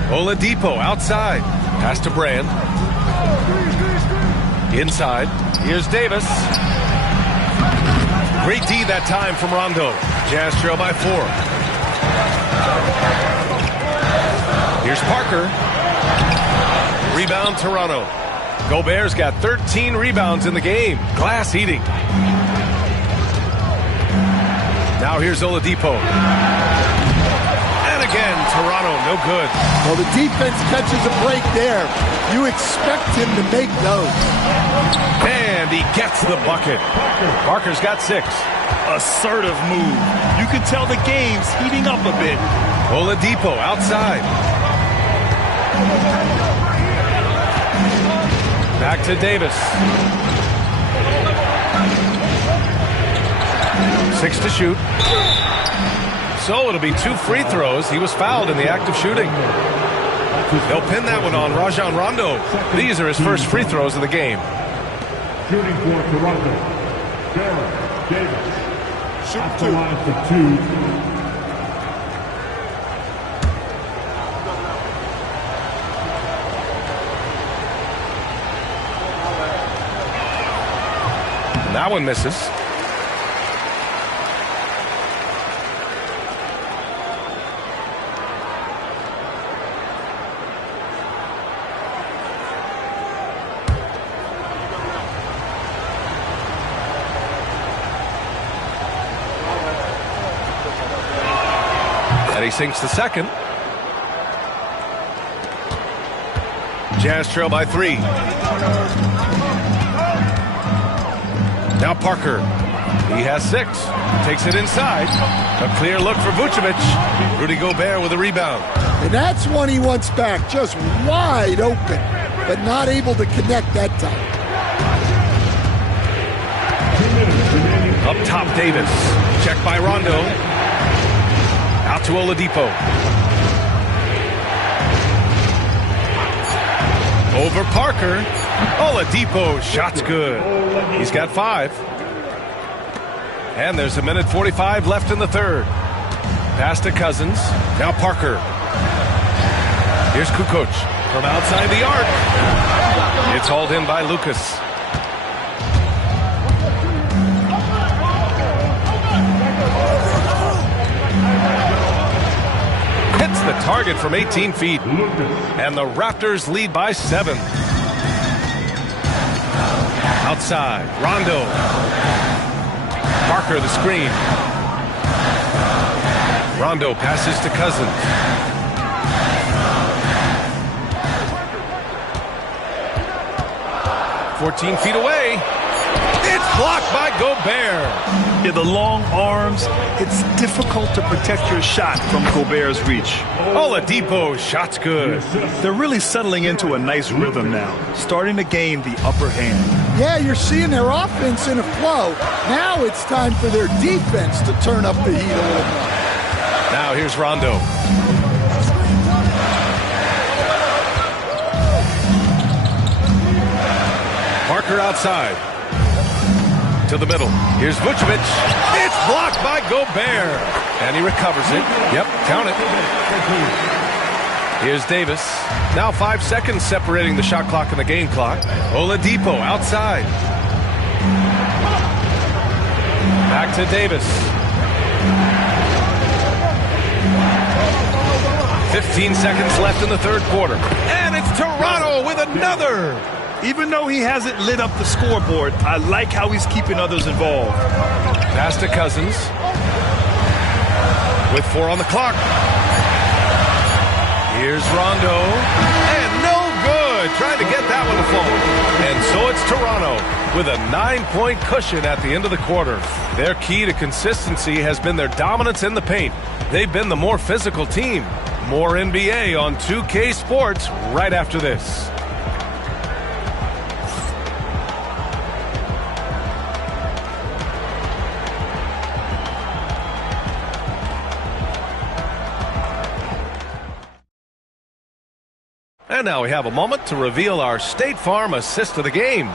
Oladipo outside. Pass to Brand. Inside. Here's Davis. Great D that time from Rondo. Jazz trail by 4. Here's Parker. Rebound Toronto. Gobert's got 13 rebounds in the game. Glass eating. Now here's Oladipo. And again, Toronto, no good. Well, the defense catches a break there. You expect him to make those. And he gets the bucket. Parker's got 6. Assertive move. You can tell the game's heating up a bit. Oladipo outside. Back to Davis. 6 to shoot. So it'll be 2 free throws. He was fouled in the act of shooting. They'll pin that one on Rajon Rondo. These are his first free throws of the game. Shooting for Toronto, Darren Davis. At the line for 2. That one misses. And he sinks the second. Jazz trail by 3. Now Parker. He has 6. Takes it inside. A clear look for Vucevic. Rudy Gobert with a rebound. And that's one he wants back. Just wide open, but not able to connect that time. Up top, Davis. Check by Rondo. Out to Oladipo. Over Parker. Oladipo, shot's good. He's got 5. And there's 1:45 left in the third. Pass to Cousins. Now Parker. Here's Kukoc from outside the arc. It's hauled in by Lucas. Hits the target from 18 feet. And the Raptors lead by 7. Outside, Rondo. Parker the screen. Rondo passes to Cousins. "14 feet away. It's blocked by Gobert. Yeah, the long arms, it's difficult to protect your shot from Gobert's reach. Oladipo, shot's good. They're really settling into a nice rhythm now, starting to gain the upper hand. Yeah, you're seeing their offense in a flow. Now it's time for their defense to turn up the heat a little more. Now here's Rondo. Parker outside. To the middle. Here's Vucevic. It's blocked by Gobert. And he recovers it. Yep, count it. Here's Davis. Now 5 seconds separating the shot clock and the game clock. Oladipo outside. Back to Davis. 15 seconds left in the third quarter. And it's Toronto with another. Even though he hasn't lit up the scoreboard, I like how he's keeping others involved. Pass to Cousins. With 4 on the clock. Here's Rondo. And no good. Trying to get that one to fall. And so it's Toronto with a 9-point cushion at the end of the quarter. Their key to consistency has been their dominance in the paint. They've been the more physical team. More NBA on 2K Sports right after this. And now we have a moment to reveal our State Farm assist of the game.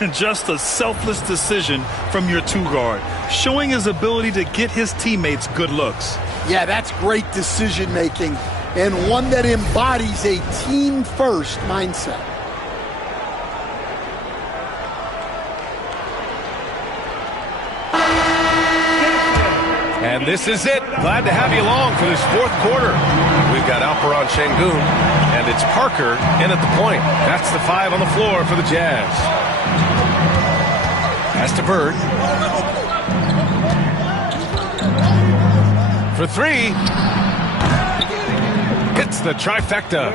And just a selfless decision from your 2-guard, showing his ability to get his teammates good looks. Yeah, that's great decision making. and one that embodies a team-first mindset. And this is it. Glad to have you along for this fourth quarter. We've got Alperon Şengün, and it's Parker in at the point. That's the 5 on the floor for the Jazz. Pass to Bird. For 3. Hits the trifecta.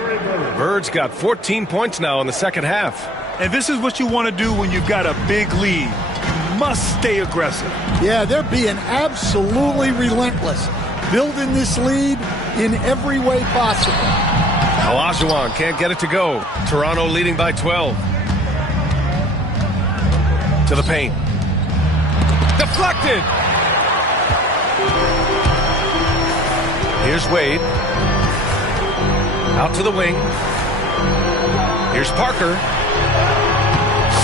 Bird's got 14 points now in the second half. And this is what you want to do when you've got a big lead. Must stay aggressive. Yeah, they're being absolutely relentless, building this lead in every way possible. Olajuwon can't get it to go. Toronto leading by 12. To the paint. Deflected. Here's Wade. Out to the wing. Here's Parker.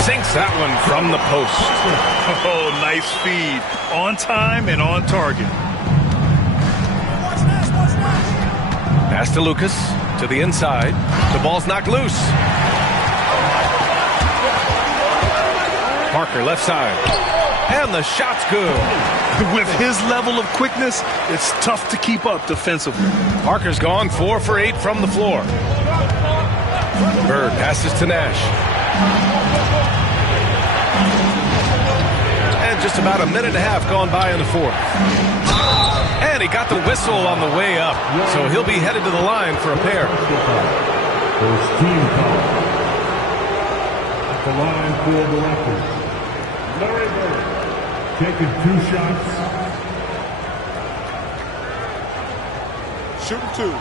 Sinks that one from the post. Oh, nice feed. On time and on target. Pass to Lucas. To the inside. The ball's knocked loose. Parker left side. And the shot's good. With his level of quickness, it's tough to keep up defensively. Parker's gone 4 for 8 from the floor. Bird passes to Nash. And just about a minute and a half gone by in the fourth. And he got the whistle on the way up. So he'll be headed to the line for a pair. First team foul. At the line for the Raptors, Larry Bird, taking 2 shots. Shooting 2.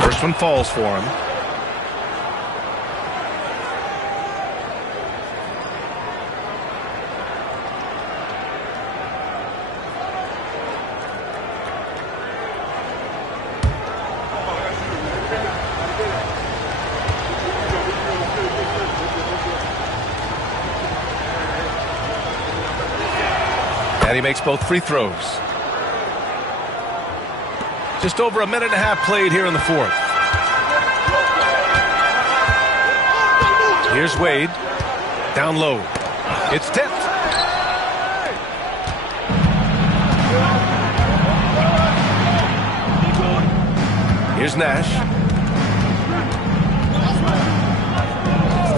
First one falls for him. And he makes both free throws. Just over a minute and a half played here in the fourth. Here's Wade. Down low. It's tipped. Here's Nash.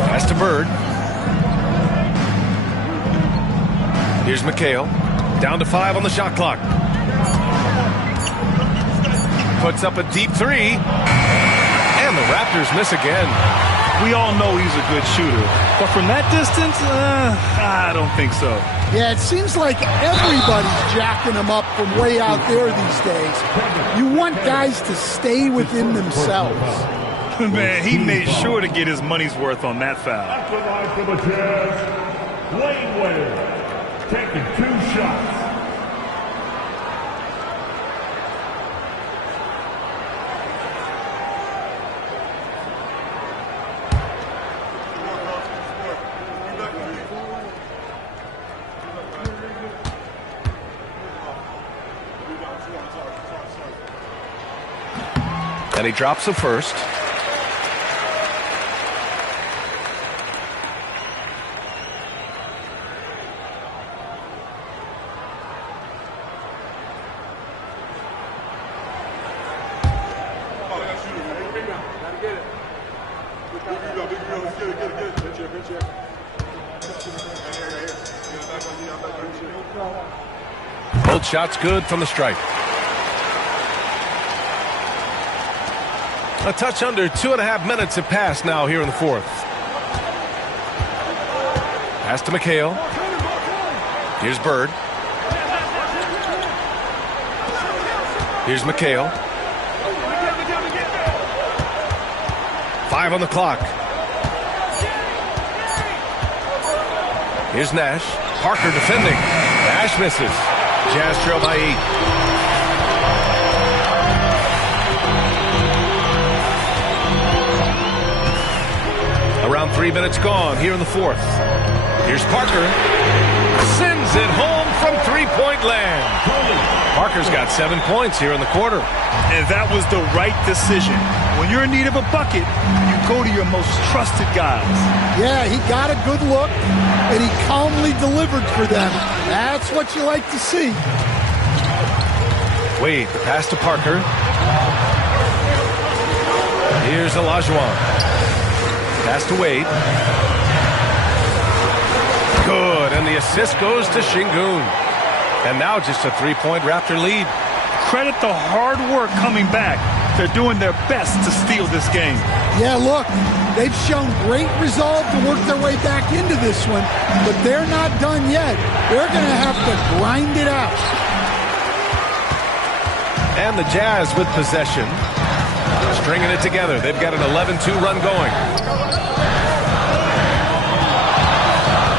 Pass to Bird. Here's McHale. Down to 5 on the shot clock. Puts up a deep 3. And the Raptors miss again. We all know he's a good shooter. But from that distance, I don't think so. Yeah, it seems like everybody's jacking him up from way out there these days. You want guys to stay within themselves. Man, he made sure to get his money's worth on that foul. At the line for the Jazz, Wayne Wade, taking 2 shots. And he drops the first. Both shots good from the stripe. A touch under 2.5 minutes have passed now here in the fourth. Pass to McHale. Here's Bird. Here's McHale. 5 on the clock. Here's Nash. Parker defending. Nash misses. Jazz trail by 8. Around 3 minutes gone here in the fourth. Here's Parker. Sends it home from three-point land. Parker's got 7 points here in the quarter. And that was the right decision. When you're in need of a bucket, you go to your most trusted guys. Yeah, he got a good look, and he calmly delivered for them. That's what you like to see. Wade, the pass to Parker. Here's Olajuwon. Pass to Wade. Good, and the assist goes to Şengün. And now just a three-point Raptor lead. Credit the hard work coming back. They're doing their best to steal this game. Yeah, look, they've shown great resolve to work their way back into this one, but they're not done yet. They're going to have to grind it out. And the Jazz with possession. Stringing it together. They've got an 11-2 run going.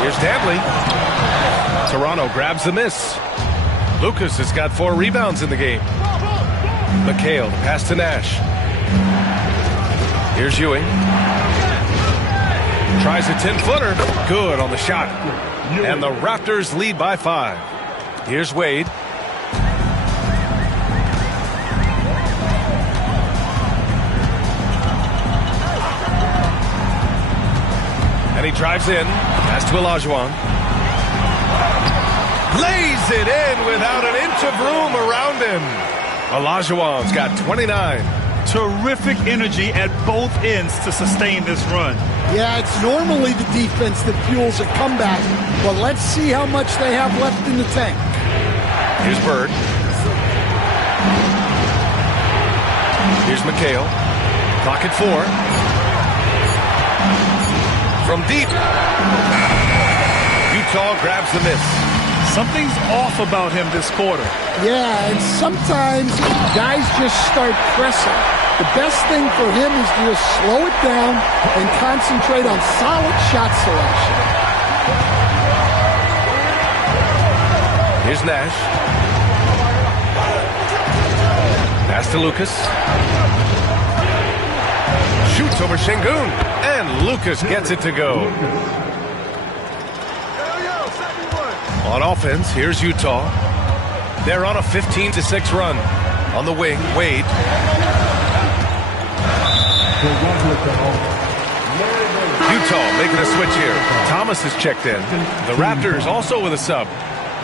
Here's Dantley. Toronto grabs the miss. Lucas has got 4 rebounds in the game. McHale, the pass to Nash. Here's Ewing. Tries a 10-footer. Good on the shot. And the Raptors lead by 5. Here's Wade. And he drives in. Pass to Olajuwon. Lays it in without an inch of room around him. Olajuwon's got 29. Terrific energy at both ends to sustain this run. Yeah, it's normally the defense that fuels a comeback, but let's see how much they have left in the tank. Here's Bird. Here's McHale. Clock at 4. From deep. Utah grabs the miss. Something's off about him this quarter. Yeah, and sometimes guys just start pressing. The best thing for him is to just slow it down and concentrate on solid shot selection. Here's Nash. Pass to Lucas. Shoots over Şengün. And Lucas gets it to go. On offense, here's Utah. They're on a 15-6 run. On the wing, Wade. Utah making a switch here. Thomas has checked in. The Raptors also with a sub.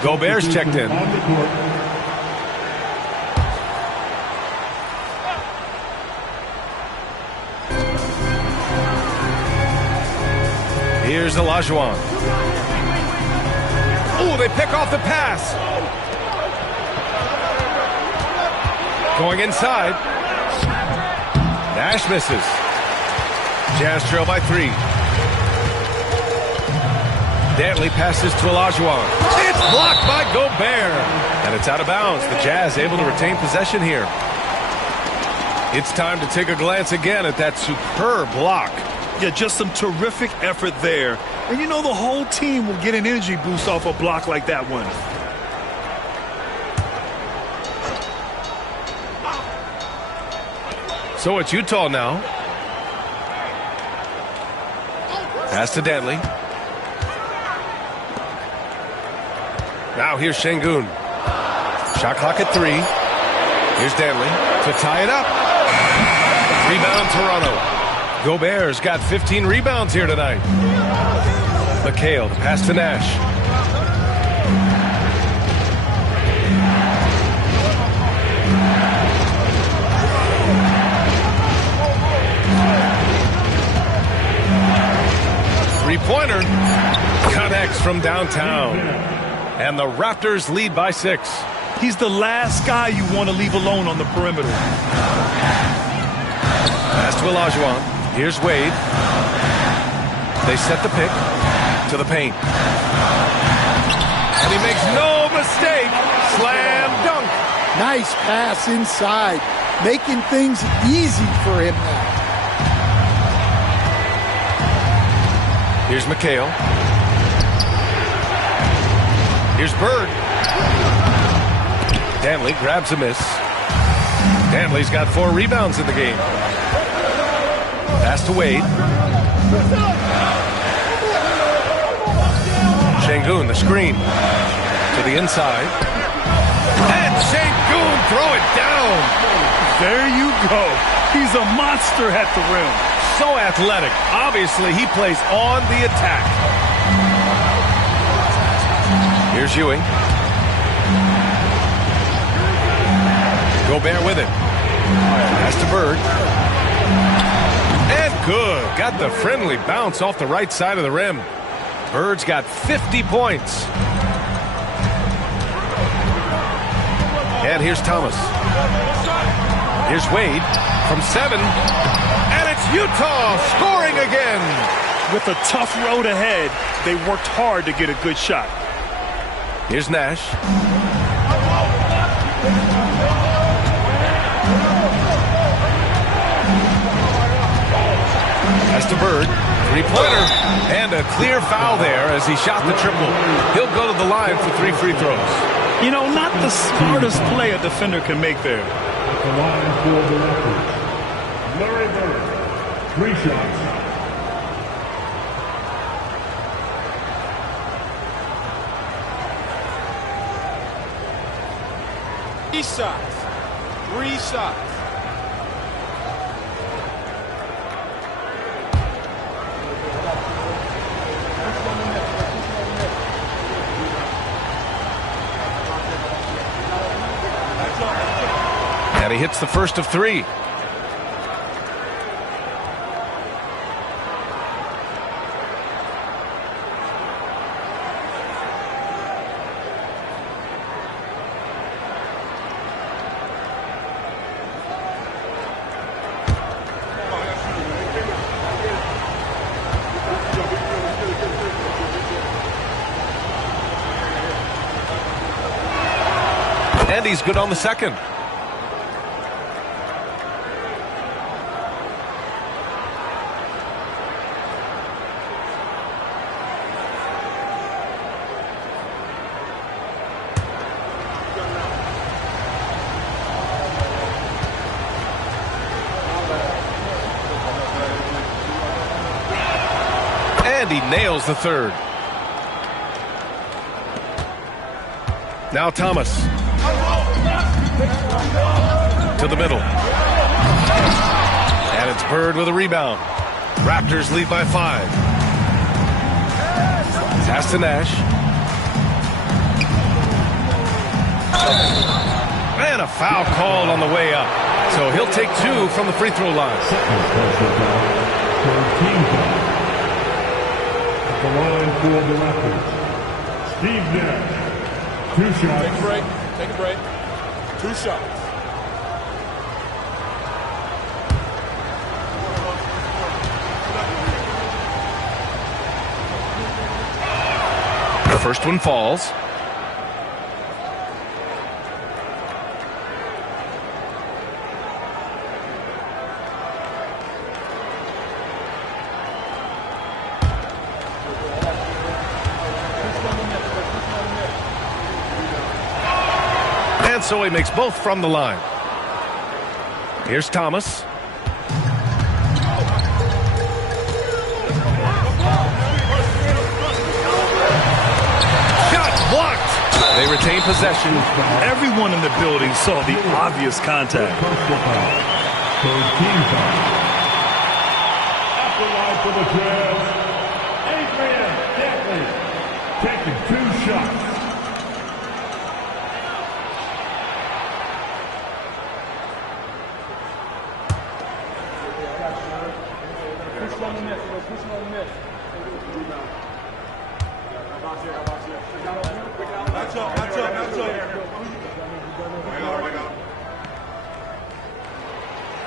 Gobert's checked in. Here's Olajuwon. Oh, they pick off the pass. Going inside. Nash misses. Jazz trail by 3. Dantley passes to Olajuwon. It's blocked by Gobert. And it's out of bounds. The Jazz able to retain possession here. It's time to take a glance again at that superb block. Yeah, just some terrific effort there. And you know the whole team will get an energy boost off a block like that one. So it's Utah now. Pass to Dantley. Now here's Şengün. Shot clock at 3. Here's Dantley to tie it up. Rebound Toronto. Gobert's got 15 rebounds here tonight. McHale, the pass to Nash. Three-pointer connects from downtown. And the Raptors lead by 6. He's the last guy you want to leave alone on the perimeter. Pass to Olajuwon. Here's Wade. They set the pick to the paint. And he makes no mistake. Slam dunk. Nice pass inside, making things easy for him now. Here's McHale. Here's Bird. Dantley grabs a miss. Dantley's got 4 rebounds in the game. Pass to Wade. Şengün, the screen to the inside. And Şengün throw it down. There you go. He's a monster at the rim. So athletic. Obviously, he plays on the attack. Here's Ewing. Gobert with it. Pass to Bird. And good. Got the friendly bounce off the right side of the rim. Bird's got 50 points. And here's Thomas. Here's Wade from 7. And it's Utah scoring again. With a tough road ahead, they worked hard to get a good shot. Here's Nash. Pass to Bird. Three-pointer. And a clear foul there as he shot the triple. He'll go to the line for 3 free throws. You know, not the smartest play a defender can make there. At the line for the Raptors, Larry Bird, 3 shots. Three shots. And he hits the first of 3. And he's good on the second. And he nails the third. Now Thomas. To the middle. And it's Bird with a rebound. Raptors lead by 5. Pass to Nash. And a foul called on the way up. So he'll take 2 from the free throw line. At the line for the Raptors, Steve Nash, 2 shots. Take a break. Take a break. 2 shots. The first one falls. And so he makes both from the line. Here's Thomas. They retain possession. Everyone in the building saw the obvious contact. Third team foul. At the line for the Jazz, Adrian Dantley, taking 2 shots.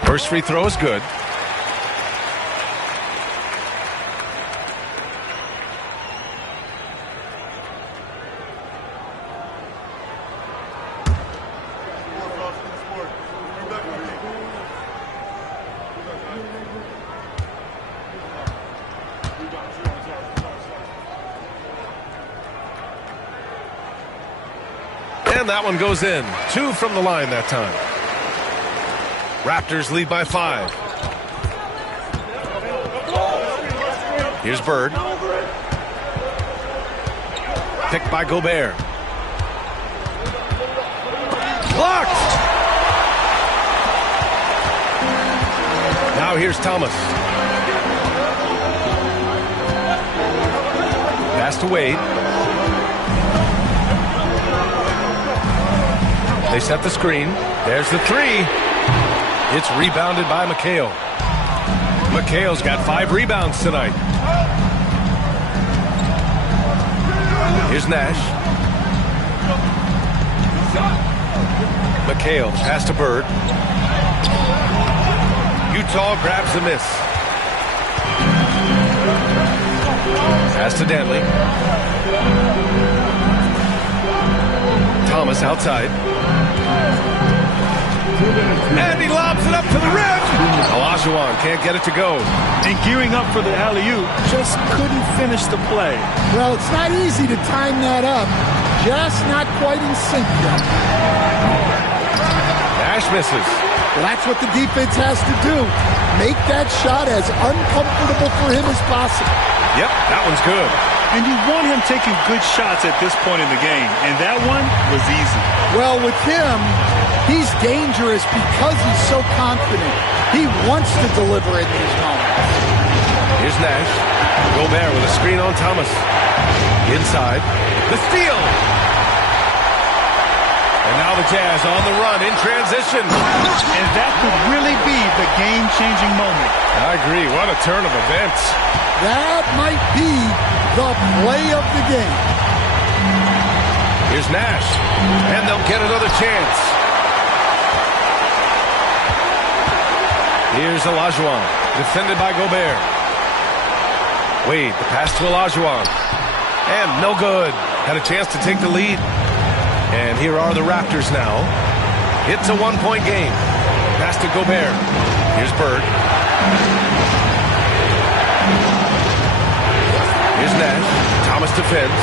First free throw is good. And that one goes in. 2 from the line that time. Raptors lead by 5. Here's Bird. Picked by Gobert. Blocked! Now here's Thomas. Pass to Wade. They set the screen. There's the three. It's rebounded by McHale. McHale's got 5 rebounds tonight. Here's Nash. McHale pass to Bird. Utah grabs the miss. Pass to Dantley. Thomas outside. And he lobs it up to the rim. Olajuwon can't get it to go. And gearing up for the alley-oop, just couldn't finish the play. Well, it's not easy to time that up. Just not quite in sync yet. Nash misses. Well, that's what the defense has to do. Make that shot as uncomfortable for him as possible. Yep, that one's good. And you want him taking good shots at this point in the game. And that one was easy. Well, with him, he's dangerous because he's so confident. He wants to deliver in these moments. Here's Nash. Gobert with a screen on Thomas. Inside. The steal. And now the Jazz on the run in transition. And that could really be the game-changing moment. I agree. What a turn of events. That might be the play of the game. Here's Nash. And they'll get another chance. Here's Olajuwon. Defended by Gobert. Wade, the pass to Olajuwon. And no good. Had a chance to take the lead. And here are the Raptors now. It's a 1-point game. Pass to Gobert. Here's Bird. Here's Nash. Thomas defends.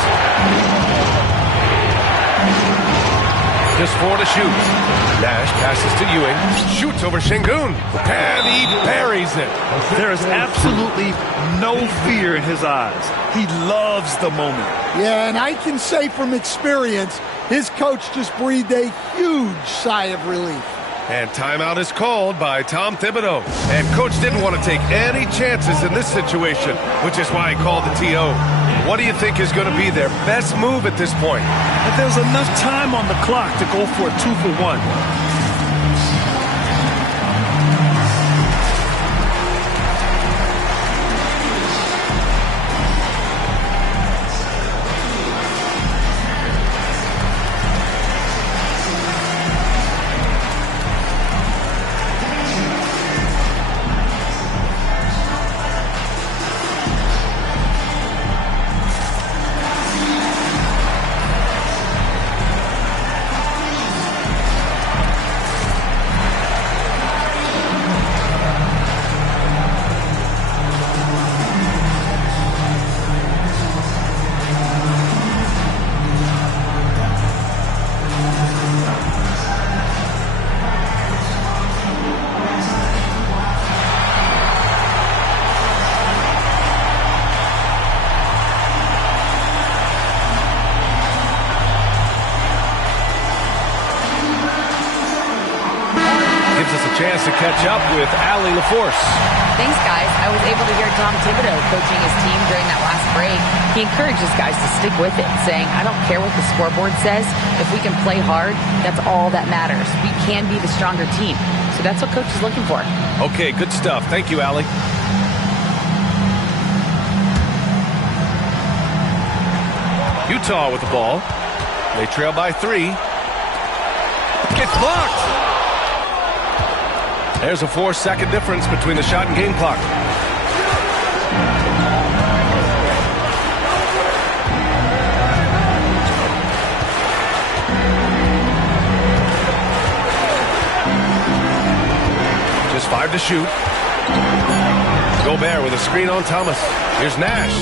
Just 4 to shoot. Nash passes to Ewing. Shoots over Şengün. And he buries it. There is absolutely no fear in his eyes. He loves the moment. Yeah, and I can say from experience, his coach just breathed a huge sigh of relief. And timeout is called by Tom Thibodeau. And coach didn't want to take any chances in this situation, which is why he called the TO. What do you think is going to be their best move at this point? But there's enough time on the clock to go for a 2-for-1. Chance to catch up with Allie LaForce. Thanks, guys. I was able to hear Tom Thibodeau coaching his team during that last break. He encourages guys to stick with it, saying, I don't care what the scoreboard says. If we can play hard, that's all that matters. We can be the stronger team. So that's what coach is looking for. Okay, good stuff. Thank you, Allie. Utah with the ball. They trail by 3. It's blocked. There's a 4-second difference between the shot and game clock. Just 5 to shoot. Gobert with a screen on Thomas. Here's Nash.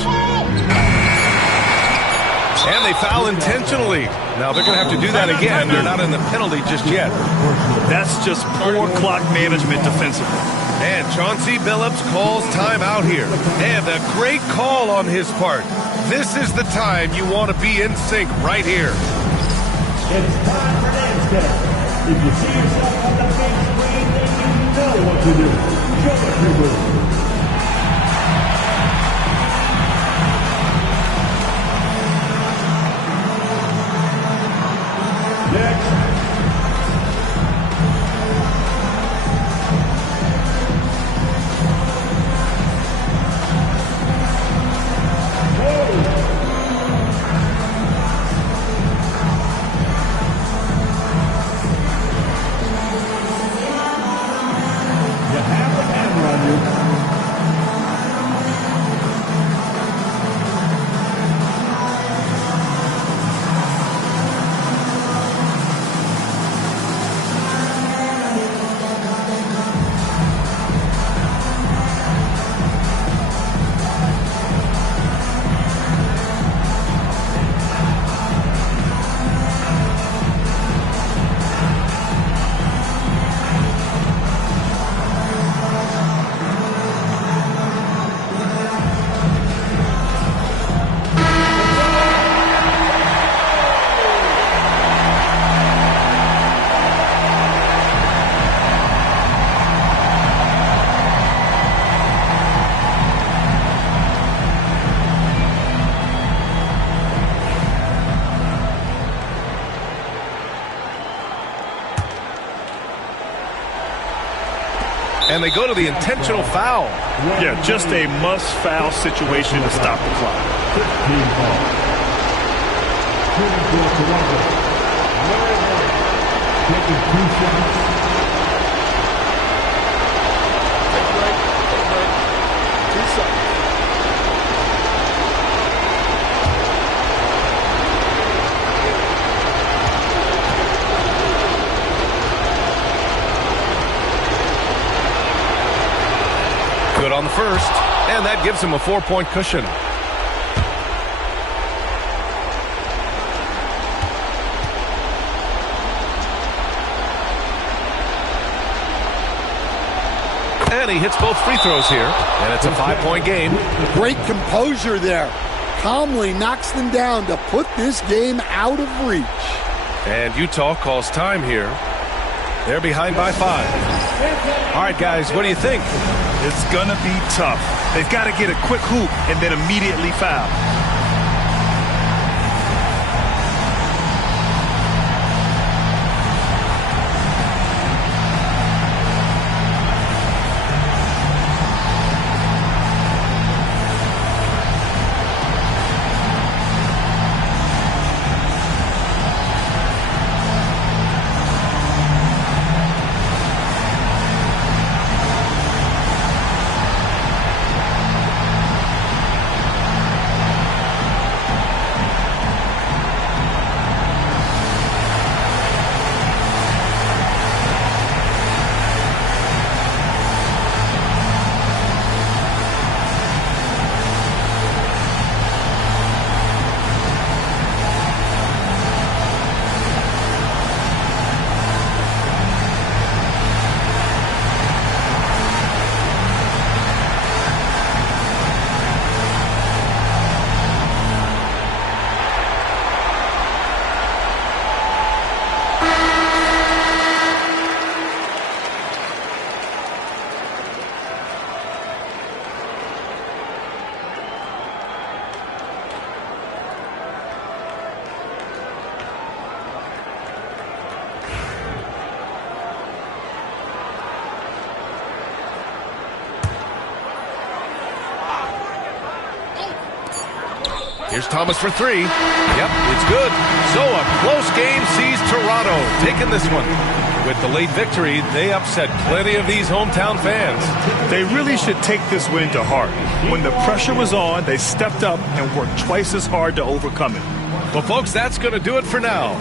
And they foul intentionally. Now they're going to have to do that again. They're not in the penalty just yet. That's just poor clock management defensively. And Chauncey Billups calls timeout here. And a great call on his part. This is the time you want to be in sync right here. It's time for dance step. If you see yourself on the big screen, then you know what to do. Show us your move. And they go to the intentional foul. Yeah, just a must-foul situation to stop the clock. 15 ball. Taking 2 shots. Take break. 2 seconds. Good on the first, and that gives him a 4-point cushion. And he hits both free throws here, and it's a 5-point game. Great composure there. Calmly knocks them down to put this game out of reach. And Utah calls time here. They're behind by 5. All right, guys, what do you think? It's going to be tough. They've got to get a quick hoop and then immediately foul. Here's Thomas for 3. Yep, it's good. So a close game sees Toronto taking this one. With the late victory, they upset plenty of these hometown fans. They really should take this win to heart. When the pressure was on, they stepped up and worked twice as hard to overcome it. Well, folks, that's going to do it for now.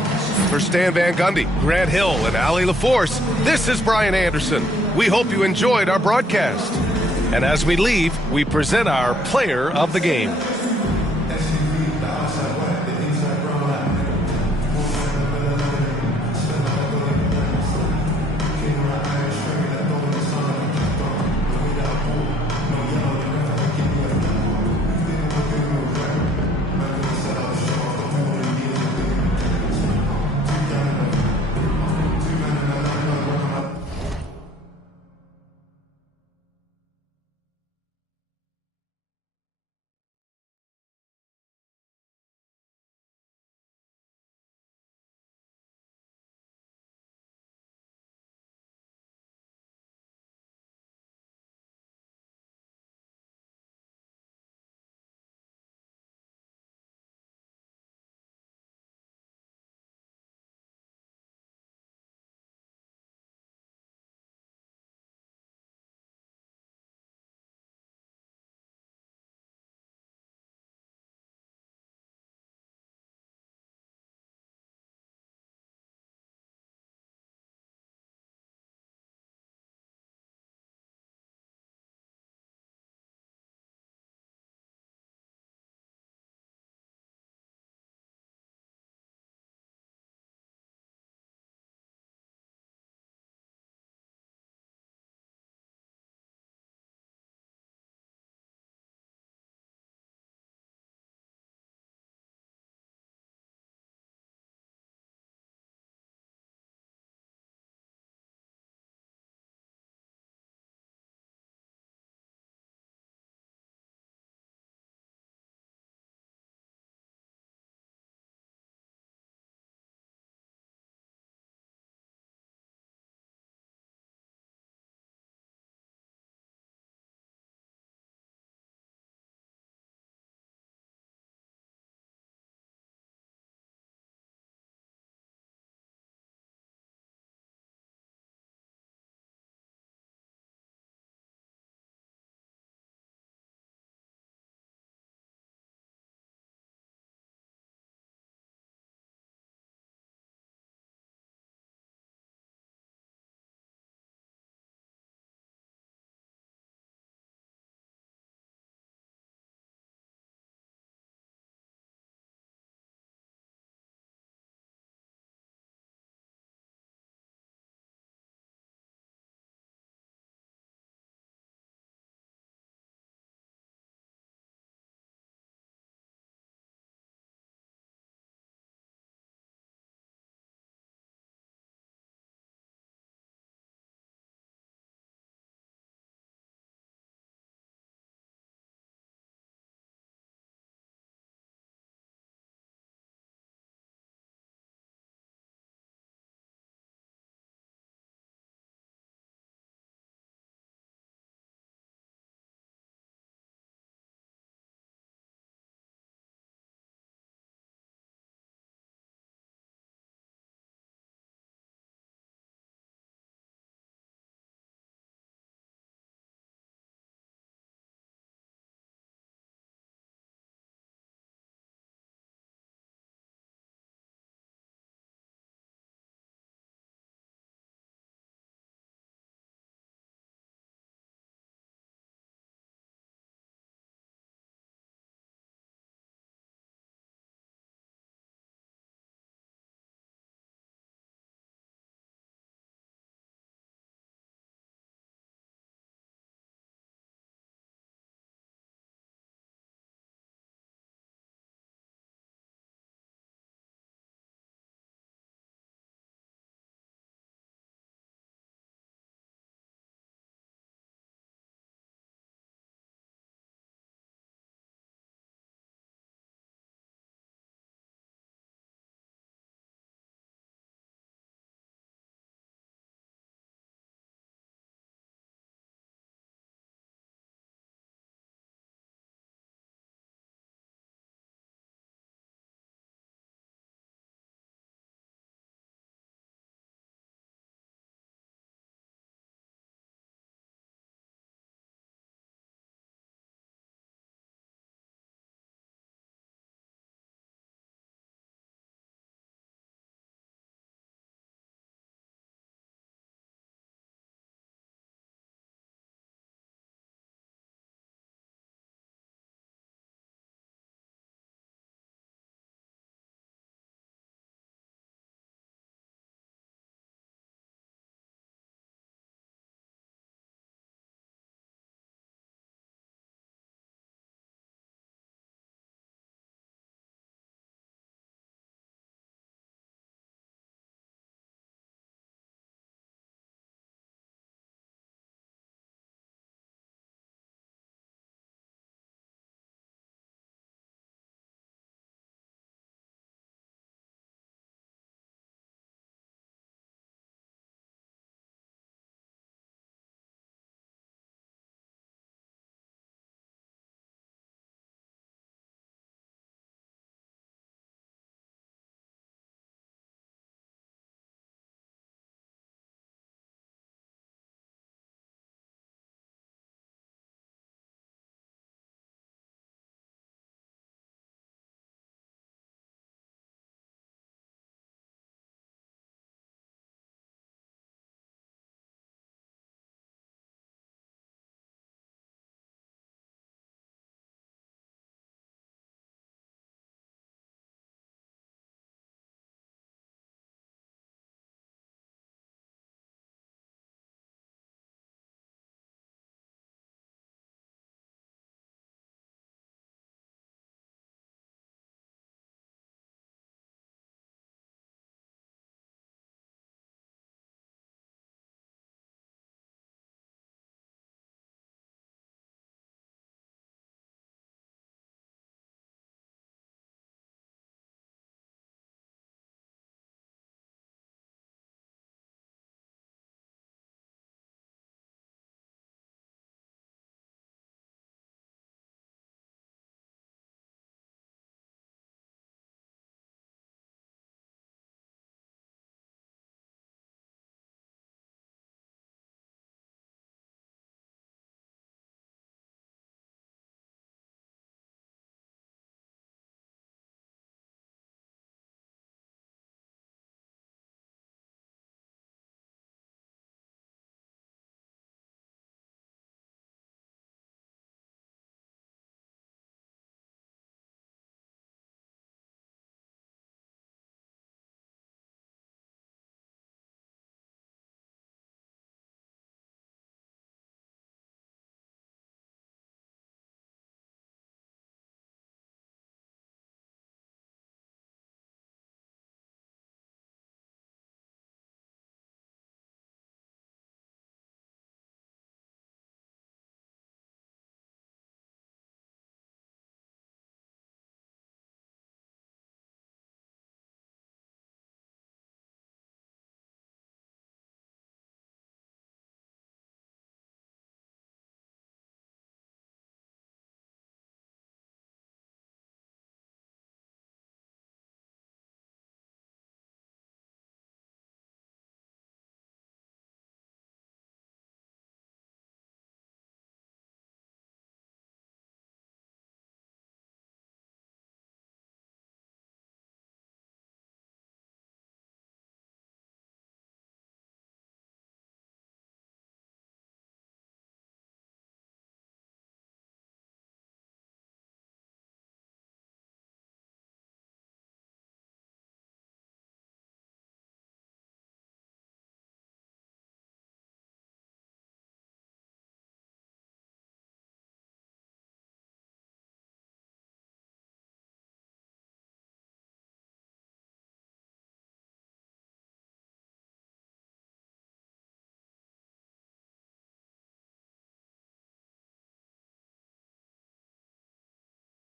For Stan Van Gundy, Grant Hill, and Allie LaForce, this is Brian Anderson. We hope you enjoyed our broadcast. And as we leave, we present our player of the game.